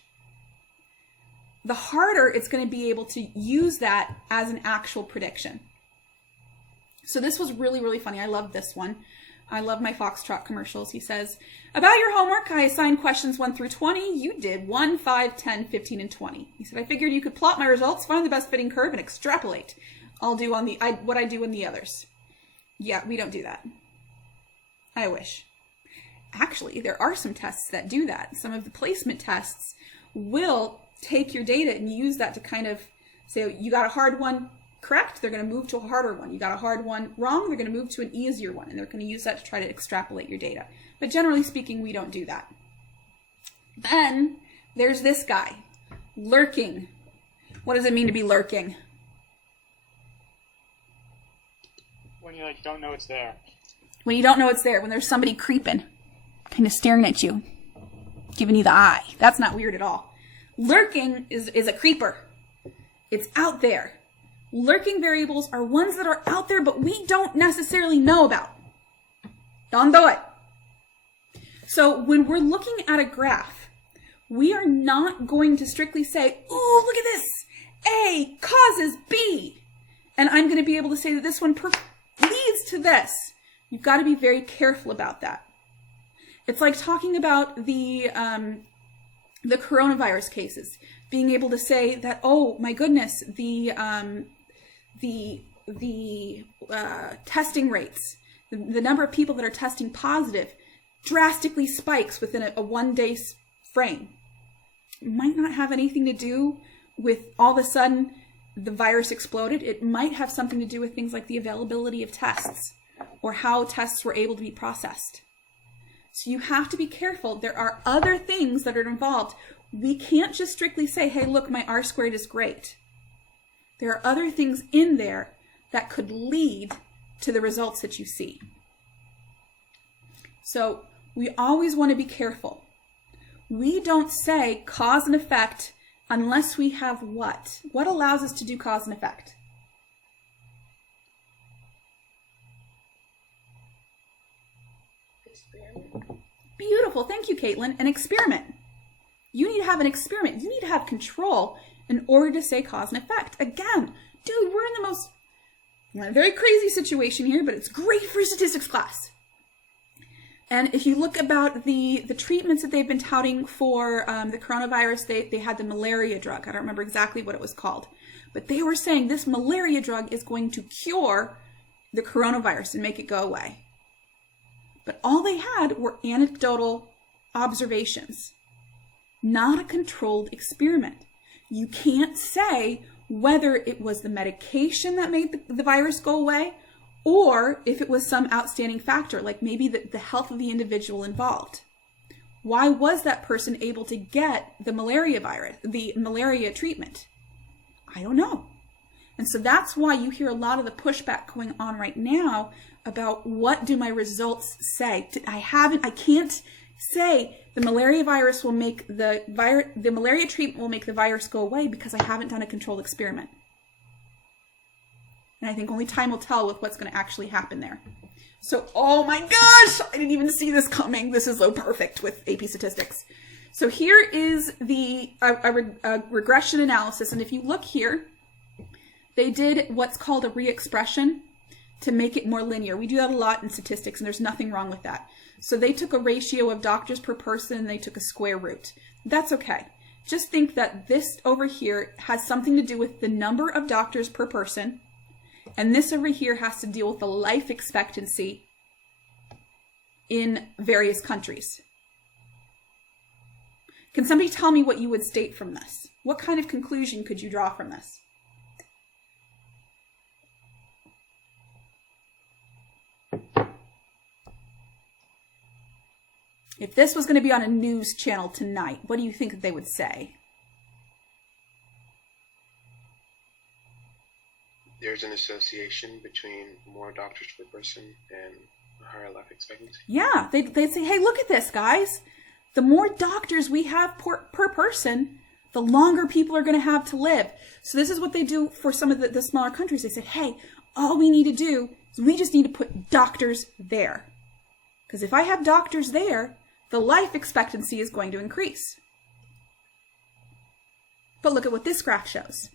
the harder it's going to be able to use that as an actual prediction. So this was really, really funny. I love this one. I love my Foxtrot commercials. He says, about your homework, I assigned questions 1 through 20. You did 1, 5, 10, 15, and 20. He said, I figured you could plot my results, find the best fitting curve, and extrapolate. I'll do on what I do in the others. Yeah, we don't do that. I wish. Actually, there are some tests that do that. Some of the placement tests will take your data and use that to kind of say, you got a hard one correct, they're going to move to a harder one. You got a hard one wrong, they're going to move to an easier one. And they're going to use that to try to extrapolate your data. But generally speaking, we don't do that. Then there's this guy, lurking. What does it mean to be lurking? When you don't know it's there. When you don't know it's there, when there's somebody creeping, kind of staring at you, giving you the eye. That's not weird at all. Lurking is a creeper. It's out there. Lurking variables are ones that are out there, but we don't necessarily know about. Don't do it. So when we're looking at a graph, we are not going to strictly say, ooh, look at this. A causes B. And I'm going to be able to say that this one leads to this. You've got to be very careful about that. It's like talking about the coronavirus cases, being able to say that, oh my goodness, the testing rates, the number of people that are testing positive drastically spikes within a 1 day frame. It might not have anything to do with all of a sudden the virus exploded. It might have something to do with things like the availability of tests or how tests were able to be processed. So you have to be careful. There are other things that are involved. We can't just strictly say, hey, look, my R squared is great. There are other things in there that could lead to the results that you see. So we always want to be careful. We don't say cause and effect unless we have what? What allows us to do cause and effect? Experiment. Beautiful. Thank you, Caitlin. An experiment. You need to have an experiment. You need to have control in order to say cause and effect. Again, dude, we're in a very crazy situation here, but it's great for statistics class. And if you look about the treatments that they've been touting for the coronavirus, they had the malaria drug. I don't remember exactly what it was called. But they were saying this malaria drug is going to cure the coronavirus and make it go away. But all they had were anecdotal observations, not a controlled experiment. You can't say whether it was the medication that made the virus go away or if it was some outstanding factor, like maybe the health of the individual involved. Why was that person able to get the malaria virus, the malaria treatment? I don't know. And so that's why you hear a lot of the pushback going on right now about what do my results say. I can't say the malaria virus will make the malaria treatment will make the virus go away because I haven't done a controlled experiment. And I think only time will tell with what's going to actually happen there. So, oh my gosh, I didn't even see this coming. This is so perfect with AP statistics. So here is the regression analysis. And if you look here, they did what's called a re-expression to make it more linear. We do that a lot in statistics, and there's nothing wrong with that. So they took a ratio of doctors per person, and they took a square root. That's okay. Just think that this over here has something to do with the number of doctors per person, and this over here has to deal with the life expectancy in various countries. Can somebody tell me what you would state from this? What kind of conclusion could you draw from this? If this was going to be on a news channel tonight, what do you think that they would say? There's an association between more doctors per person and a higher life expectancy. Yeah, they'd say, hey, look at this, guys. The more doctors we have per person, the longer people are going to have to live. So this is what they do for some of the smaller countries. They said, hey, all we need to do is we just need to put doctors there. Because if I have doctors there, the life expectancy is going to increase. But look at what this graph shows.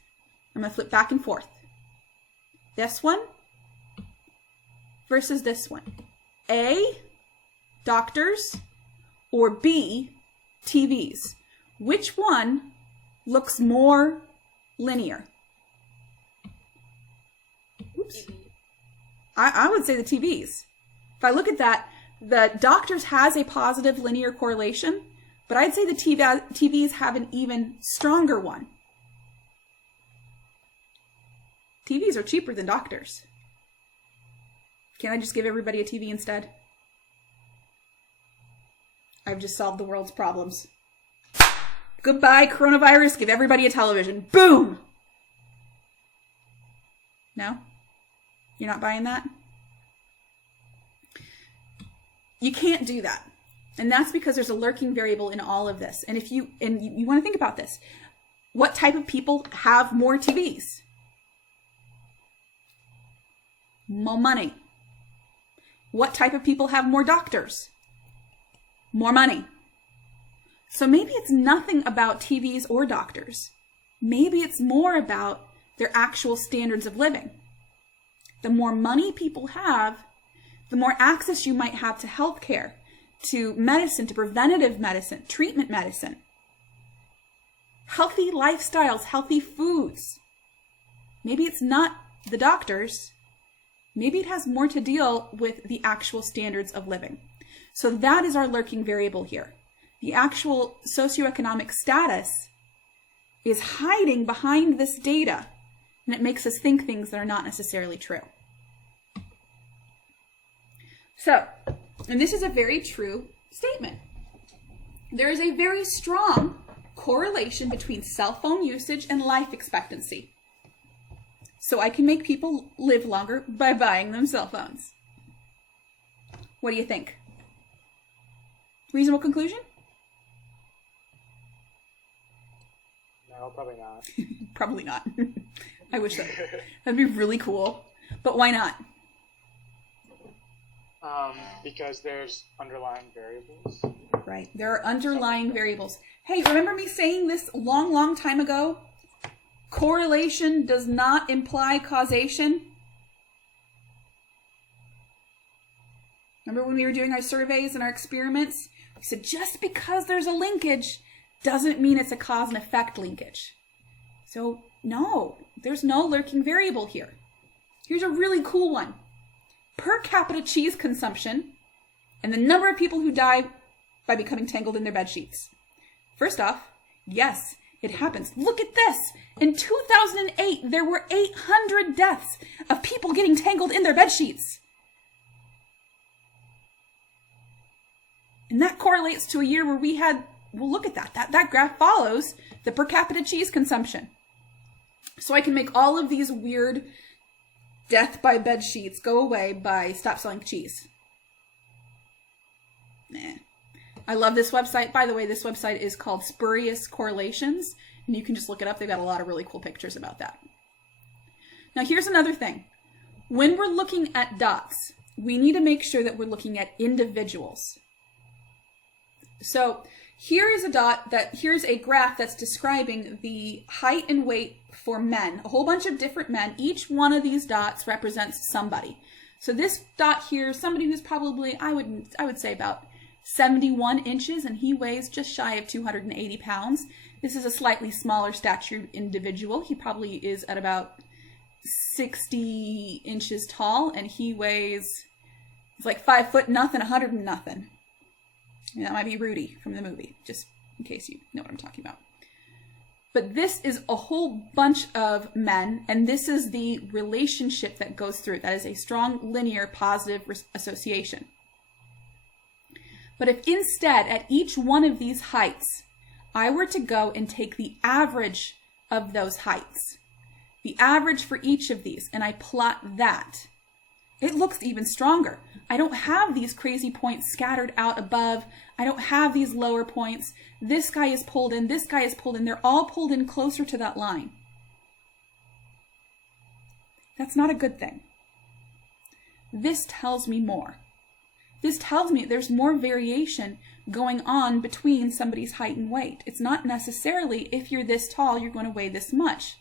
I'm going to flip back and forth. This one versus this one. A, doctors, or B, TVs. Which one looks more linear? Oops. I would say the TVs. If I look at that, the doctors has a positive linear correlation, but I'd say the TVs have an even stronger one. TVs are cheaper than doctors. Can't I just give everybody a TV instead? I've just solved the world's problems. Goodbye, coronavirus. Give everybody a television. Boom! No? You're not buying that? You can't do that. And that's because there's a lurking variable in all of this. And if you want to think about this, what type of people have more TVs? More money. What type of people have more doctors? More money. So maybe it's nothing about TVs or doctors. Maybe it's more about their actual standards of living. The more money people have, the more access you might have to healthcare, to medicine, to preventative medicine, treatment medicine. Healthy lifestyles, healthy foods. Maybe it's not the doctors. Maybe it has more to deal with the actual standards of living. So that is our lurking variable here. The actual socioeconomic status is hiding behind this data, and it makes us think things that are not necessarily true. So, and this is a very true statement. There is a very strong correlation between cell phone usage and life expectancy. So I can make people live longer by buying them cell phones. What do you think? Reasonable conclusion? No, probably not. Probably not. I wish that. That'd be really cool. But why not? Because there's underlying variables. Right. There are underlying variables. Hey, remember me saying this long time ago? Correlation does not imply causation. Remember when we were doing our surveys and our experiments? We said just because there's a linkage doesn't mean it's a cause and effect linkage. So no, there's no lurking variable here. Here's a really cool one. Per capita cheese consumption and the number of people who die by becoming tangled in their bed sheets. First off, yes, it happens. Look at this. In 2008, there were 800 deaths of people getting tangled in their bed sheets. And that correlates to a year where we had, well, look at that. That graph follows the per capita cheese consumption. So I can make all of these weird death by bed sheets go away by stop selling cheese. Nah. I love this website. By the way, this website is called Spurious Correlations, and you can just look it up. They've got a lot of really cool pictures about that. Now, here's another thing. When we're looking at dots, we need to make sure that we're looking at individuals. So here's a graph that's describing the height and weight for men, a whole bunch of different men. Each one of these dots represents somebody. So this dot here is somebody who's probably, I would say about 71 inches, and he weighs just shy of 280 pounds. This is a slightly smaller statured individual. He probably is at about 60 inches tall, and he weighs, it's like 5 foot nothing, 100 and nothing. And that might be Rudy from the movie, just in case you know what I'm talking about. But this is a whole bunch of men, and this is the relationship that goes through it. That is a strong, linear, positive association. But if instead, at each one of these heights, I were to go and take the average of those heights, the average for each of these, and I plot that, it looks even stronger. I don't have these crazy points scattered out above. I don't have these lower points. This guy is pulled in. This guy is pulled in. They're all pulled in closer to that line. That's not a good thing. This tells me more. This tells me there's more variation going on between somebody's height and weight. It's not necessarily if you're this tall, you're going to weigh this much.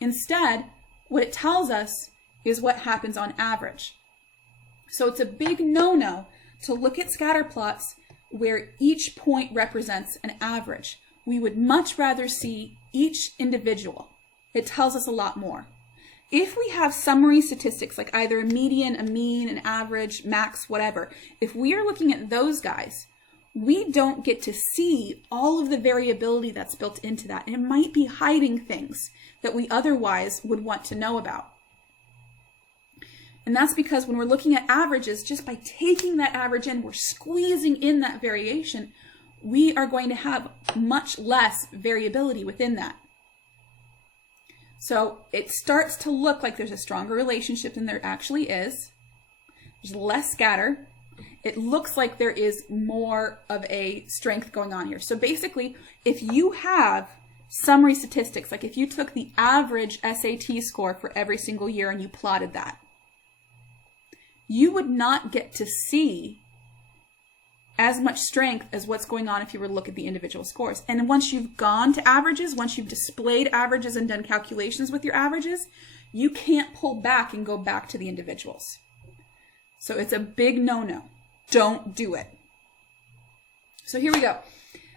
Instead, what it tells us is what happens on average. So it's a big no-no to look at scatter plots where each point represents an average. We would much rather see each individual. It tells us a lot more. If we have summary statistics like either a median, a mean, an average, max, whatever, if we are looking at those guys, we don't get to see all of the variability that's built into that. And it might be hiding things that we otherwise would want to know about. And that's because when we're looking at averages, just by taking that average in, we're squeezing in that variation, we are going to have much less variability within that. So it starts to look like there's a stronger relationship than there actually is. There's less scatter. It looks like there is more of a strength going on here. So basically, if you have summary statistics, like if you took the average SAT score for every single year and you plotted that, you would not get to see as much strength as what's going on if you were to look at the individual scores. And once you've gone to averages, once you've displayed averages and done calculations with your averages, you can't pull back and go back to the individuals. So it's a big no-no. Don't do it. So here we go.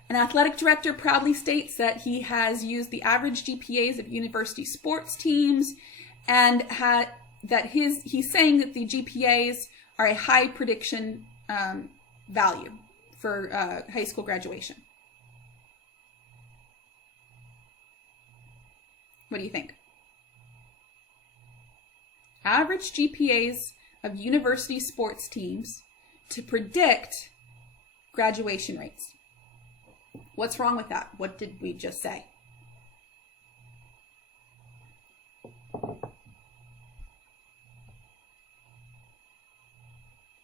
An athletic director proudly states that he has used the average GPAs of university sports teams, and he's saying that the GPAs are a high prediction value for high school graduation. What do you think? Average GPAs of university sports teams to predict graduation rates. What's wrong with that? What did we just say?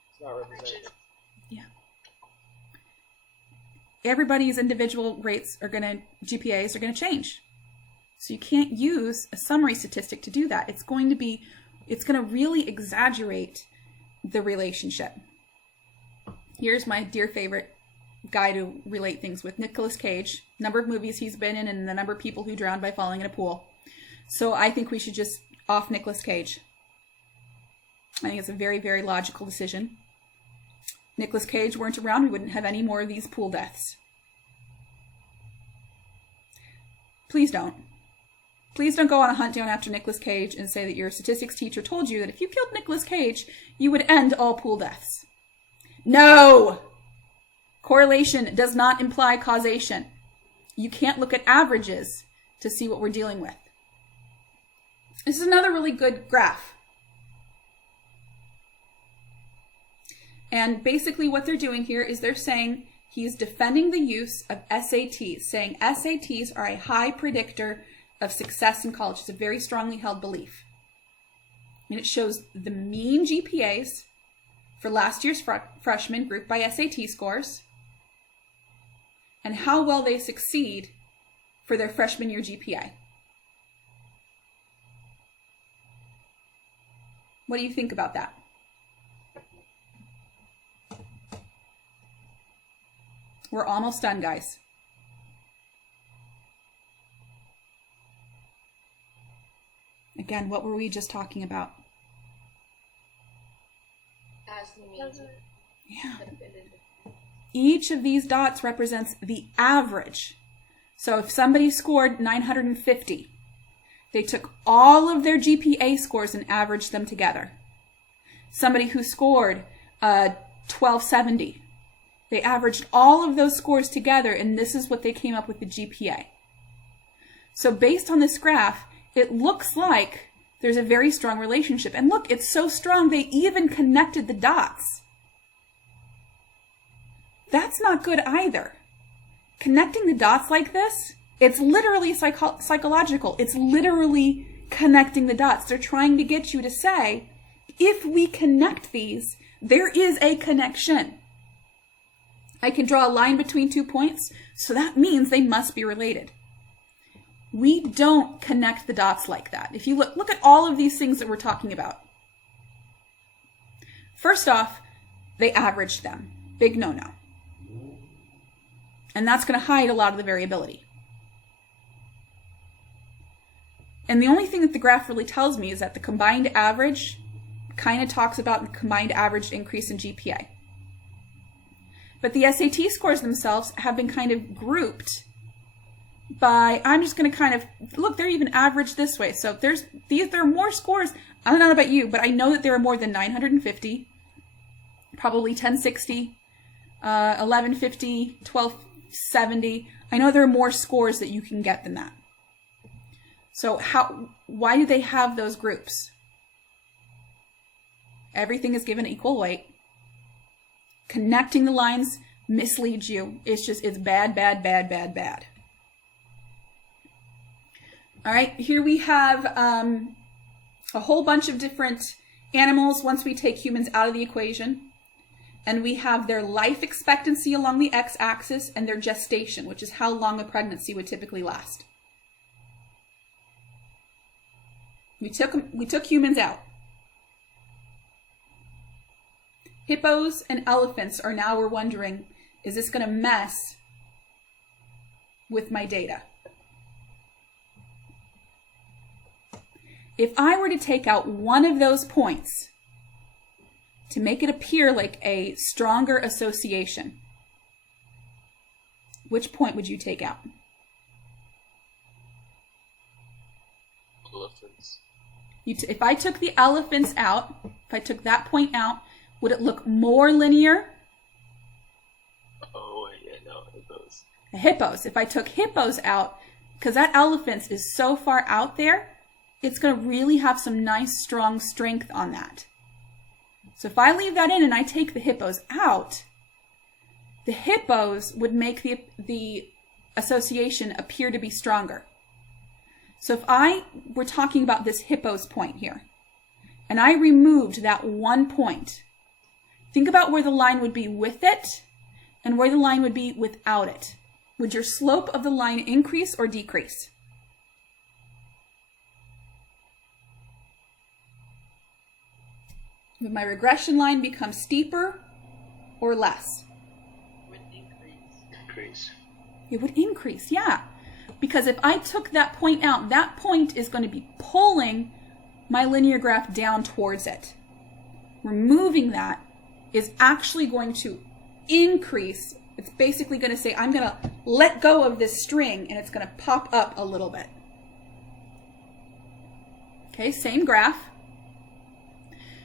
It's not representative. Yeah. Everybody's individual GPAs are going to change. So you can't use a summary statistic to do that. It's going to really exaggerate the relationship. Here's my dear favorite guy to relate things with, Nicolas Cage. Number of movies he's been in and the number of people who drowned by falling in a pool. So I think we should just off Nicolas Cage. I think it's a very, very logical decision. Nicolas Cage weren't around, we wouldn't have any more of these pool deaths. Please don't. Please don't go on a hunt down after Nicolas Cage and say that your statistics teacher told you that if you killed Nicolas Cage, you would end all pool deaths. No! Correlation does not imply causation. You can't look at averages to see what we're dealing with. This is another really good graph. And basically what they're doing here is they're saying he's defending the use of SATs, saying SATs are a high predictor of success in college. It's a very strongly held belief. And it shows the mean GPAs for last year's freshmen grouped by SAT scores and how well they succeed for their freshman year GPA. What do you think about that? We're almost done, guys. Again, what were we just talking about? As the mean. Yeah. Each of these dots represents the average. So if somebody scored 950, they took all of their GPA scores and averaged them together. Somebody who scored 1270, they averaged all of those scores together, and this is what they came up with the GPA. So based on this graph, it looks like there's a very strong relationship. And look, it's so strong, they even connected the dots. That's not good either. Connecting the dots like this, it's literally psychological. It's literally connecting the dots. They're trying to get you to say, if we connect these, there is a connection. I can draw a line between 2 points, so that means they must be related. We don't connect the dots like that. If you look at all of these things that we're talking about. First off, they averaged them. Big no-no. And that's going to hide a lot of the variability. And the only thing that the graph really tells me is that the combined average kind of talks about the combined average increase in GPA. But the SAT scores themselves have been kind of grouped by, I'm just going to kind of, look, they're even averaged this way. So there are more scores. I don't know about you, but I know that there are more than 950, probably 1060, 1150, 1270. I know there are more scores that you can get than that. So why do they have those groups? Everything is given equal weight. Connecting the lines misleads you. It's bad, bad, bad, bad, bad. All right, here we have a whole bunch of different animals once we take humans out of the equation. And we have their life expectancy along the x-axis and their gestation, which is how long a pregnancy would typically last. We took humans out. hippos and elephants are now, we're wondering, is this going to mess with my data? If I were to take out one of those points to make it appear like a stronger association, which point would you take out? Elephants. If I took the elephants out, if I took that point out, would it look more linear? Oh, yeah, no, hippos. Hippos. If I took hippos out, because that elephant is so far out there, it's going to really have some nice, strong strength on that. So if I leave that in and I take the hippos out, the hippos would make the association appear to be stronger. So if I were talking about this hippos point here, and I removed that one point, think about where the line would be with it and where the line would be without it. Would your slope of the line increase or decrease? Would my regression line become steeper or less? Would Increase. It would increase, yeah. Because if I took that point out, that point is going to be pulling my linear graph down towards it. Removing that is actually going to increase. It's basically going to say, I'm going to let go of this string and it's going to pop up a little bit. Okay, same graph.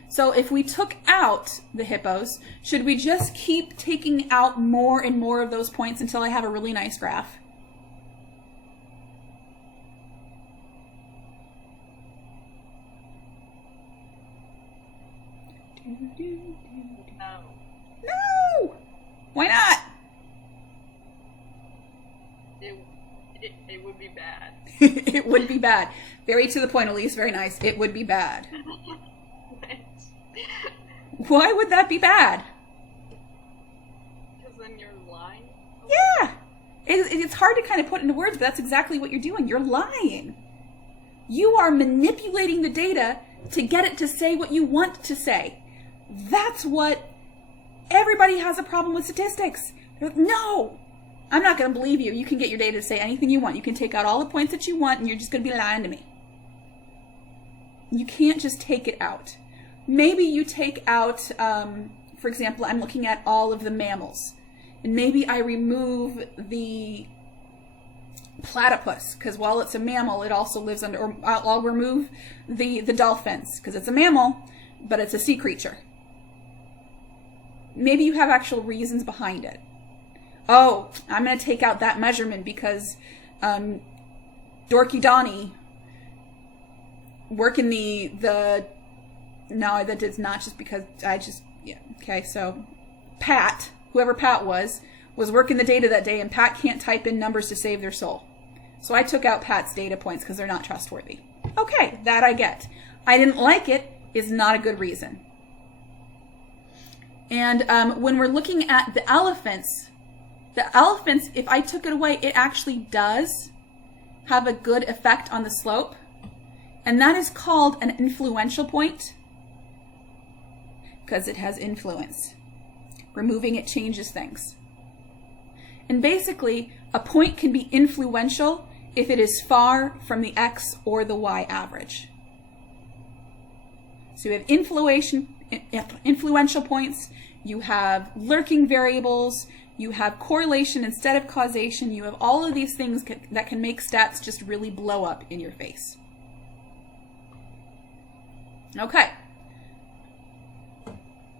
So if we took out the hippos, should we just keep taking out more and more of those points until I have a really nice graph? No. No! Why not? It would be bad. It would be bad. Very to the point, Elise. Very nice. It would be bad. Why would that be bad? Because then you're lying. Yeah. It's hard to kind of put into words, but that's exactly what you're doing. You're lying. You are manipulating the data to get it to say what you want to say. That's what everybody has a problem with statistics. They're like, no, I'm not going to believe you. You can get your data to say anything you want. You can take out all the points that you want, and you're just going to be lying to me. You can't just take it out. Maybe you take out, for example, I'm looking at all of the mammals. And maybe I remove the platypus, because while it's a mammal, it also lives under, or I'll remove the dolphins, because it's a mammal, but it's a sea creature. Maybe you have actual reasons behind it. Oh, I'm going to take out that measurement because Dorky Donnie working the no, that is not just because yeah, okay, so Pat, whoever Pat was working the data that day, and Pat can't type in numbers to save their soul. So I took out Pat's data points because they're not trustworthy. Okay, that I get. I didn't like it is not a good reason. And when we're looking at the elephants, if I took it away, it actually does have a good effect on the slope. And that is called an influential point because it has influence. Removing it changes things. And basically, a point can be influential if it is far from the X or the Y average. So you have influential points, you have lurking variables, you have correlation instead of causation, you have all of these things that can make stats just really blow up in your face. Okay.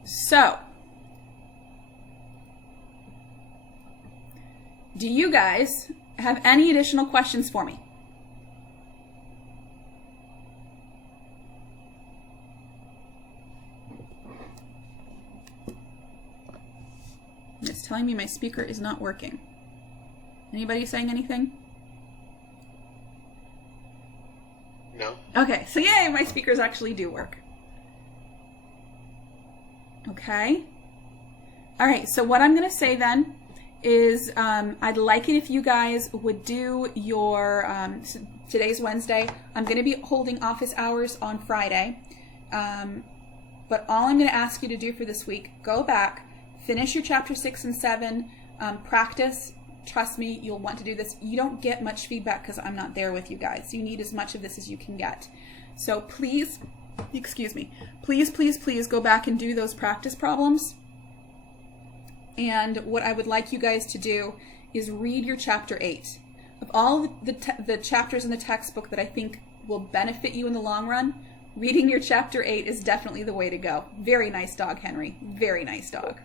So, do you guys have any additional questions for me? It's telling me my speaker is not working. Anybody saying anything? No. Okay, so yay, my speakers actually do work. Okay. All right, so what I'm going to say then is I'd like it if you guys would do your, today's Wednesday. I'm going to be holding office hours on Friday. But all I'm going to ask you to do for this week, go back, finish your chapter 6 and 7, practice. Trust me, you'll want to do this. You don't get much feedback because I'm not there with you guys. You need as much of this as you can get. So please, excuse me, please, please, please go back and do those practice problems. And what I would like you guys to do is read your chapter 8. Of all the chapters in the textbook that I think will benefit you in the long run, reading your chapter 8 is definitely the way to go. Very nice dog, Henry. Very nice dog.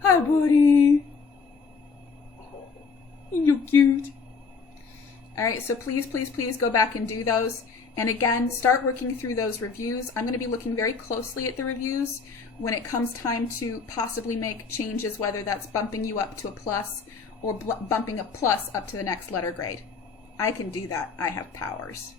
Hi, buddy. You're cute. All right, so please, please, please go back and do those. And again, start working through those reviews. I'm going to be looking very closely at the reviews when it comes time to possibly make changes, whether that's bumping you up to a plus or bumping a plus up to the next letter grade. I can do that. I have powers.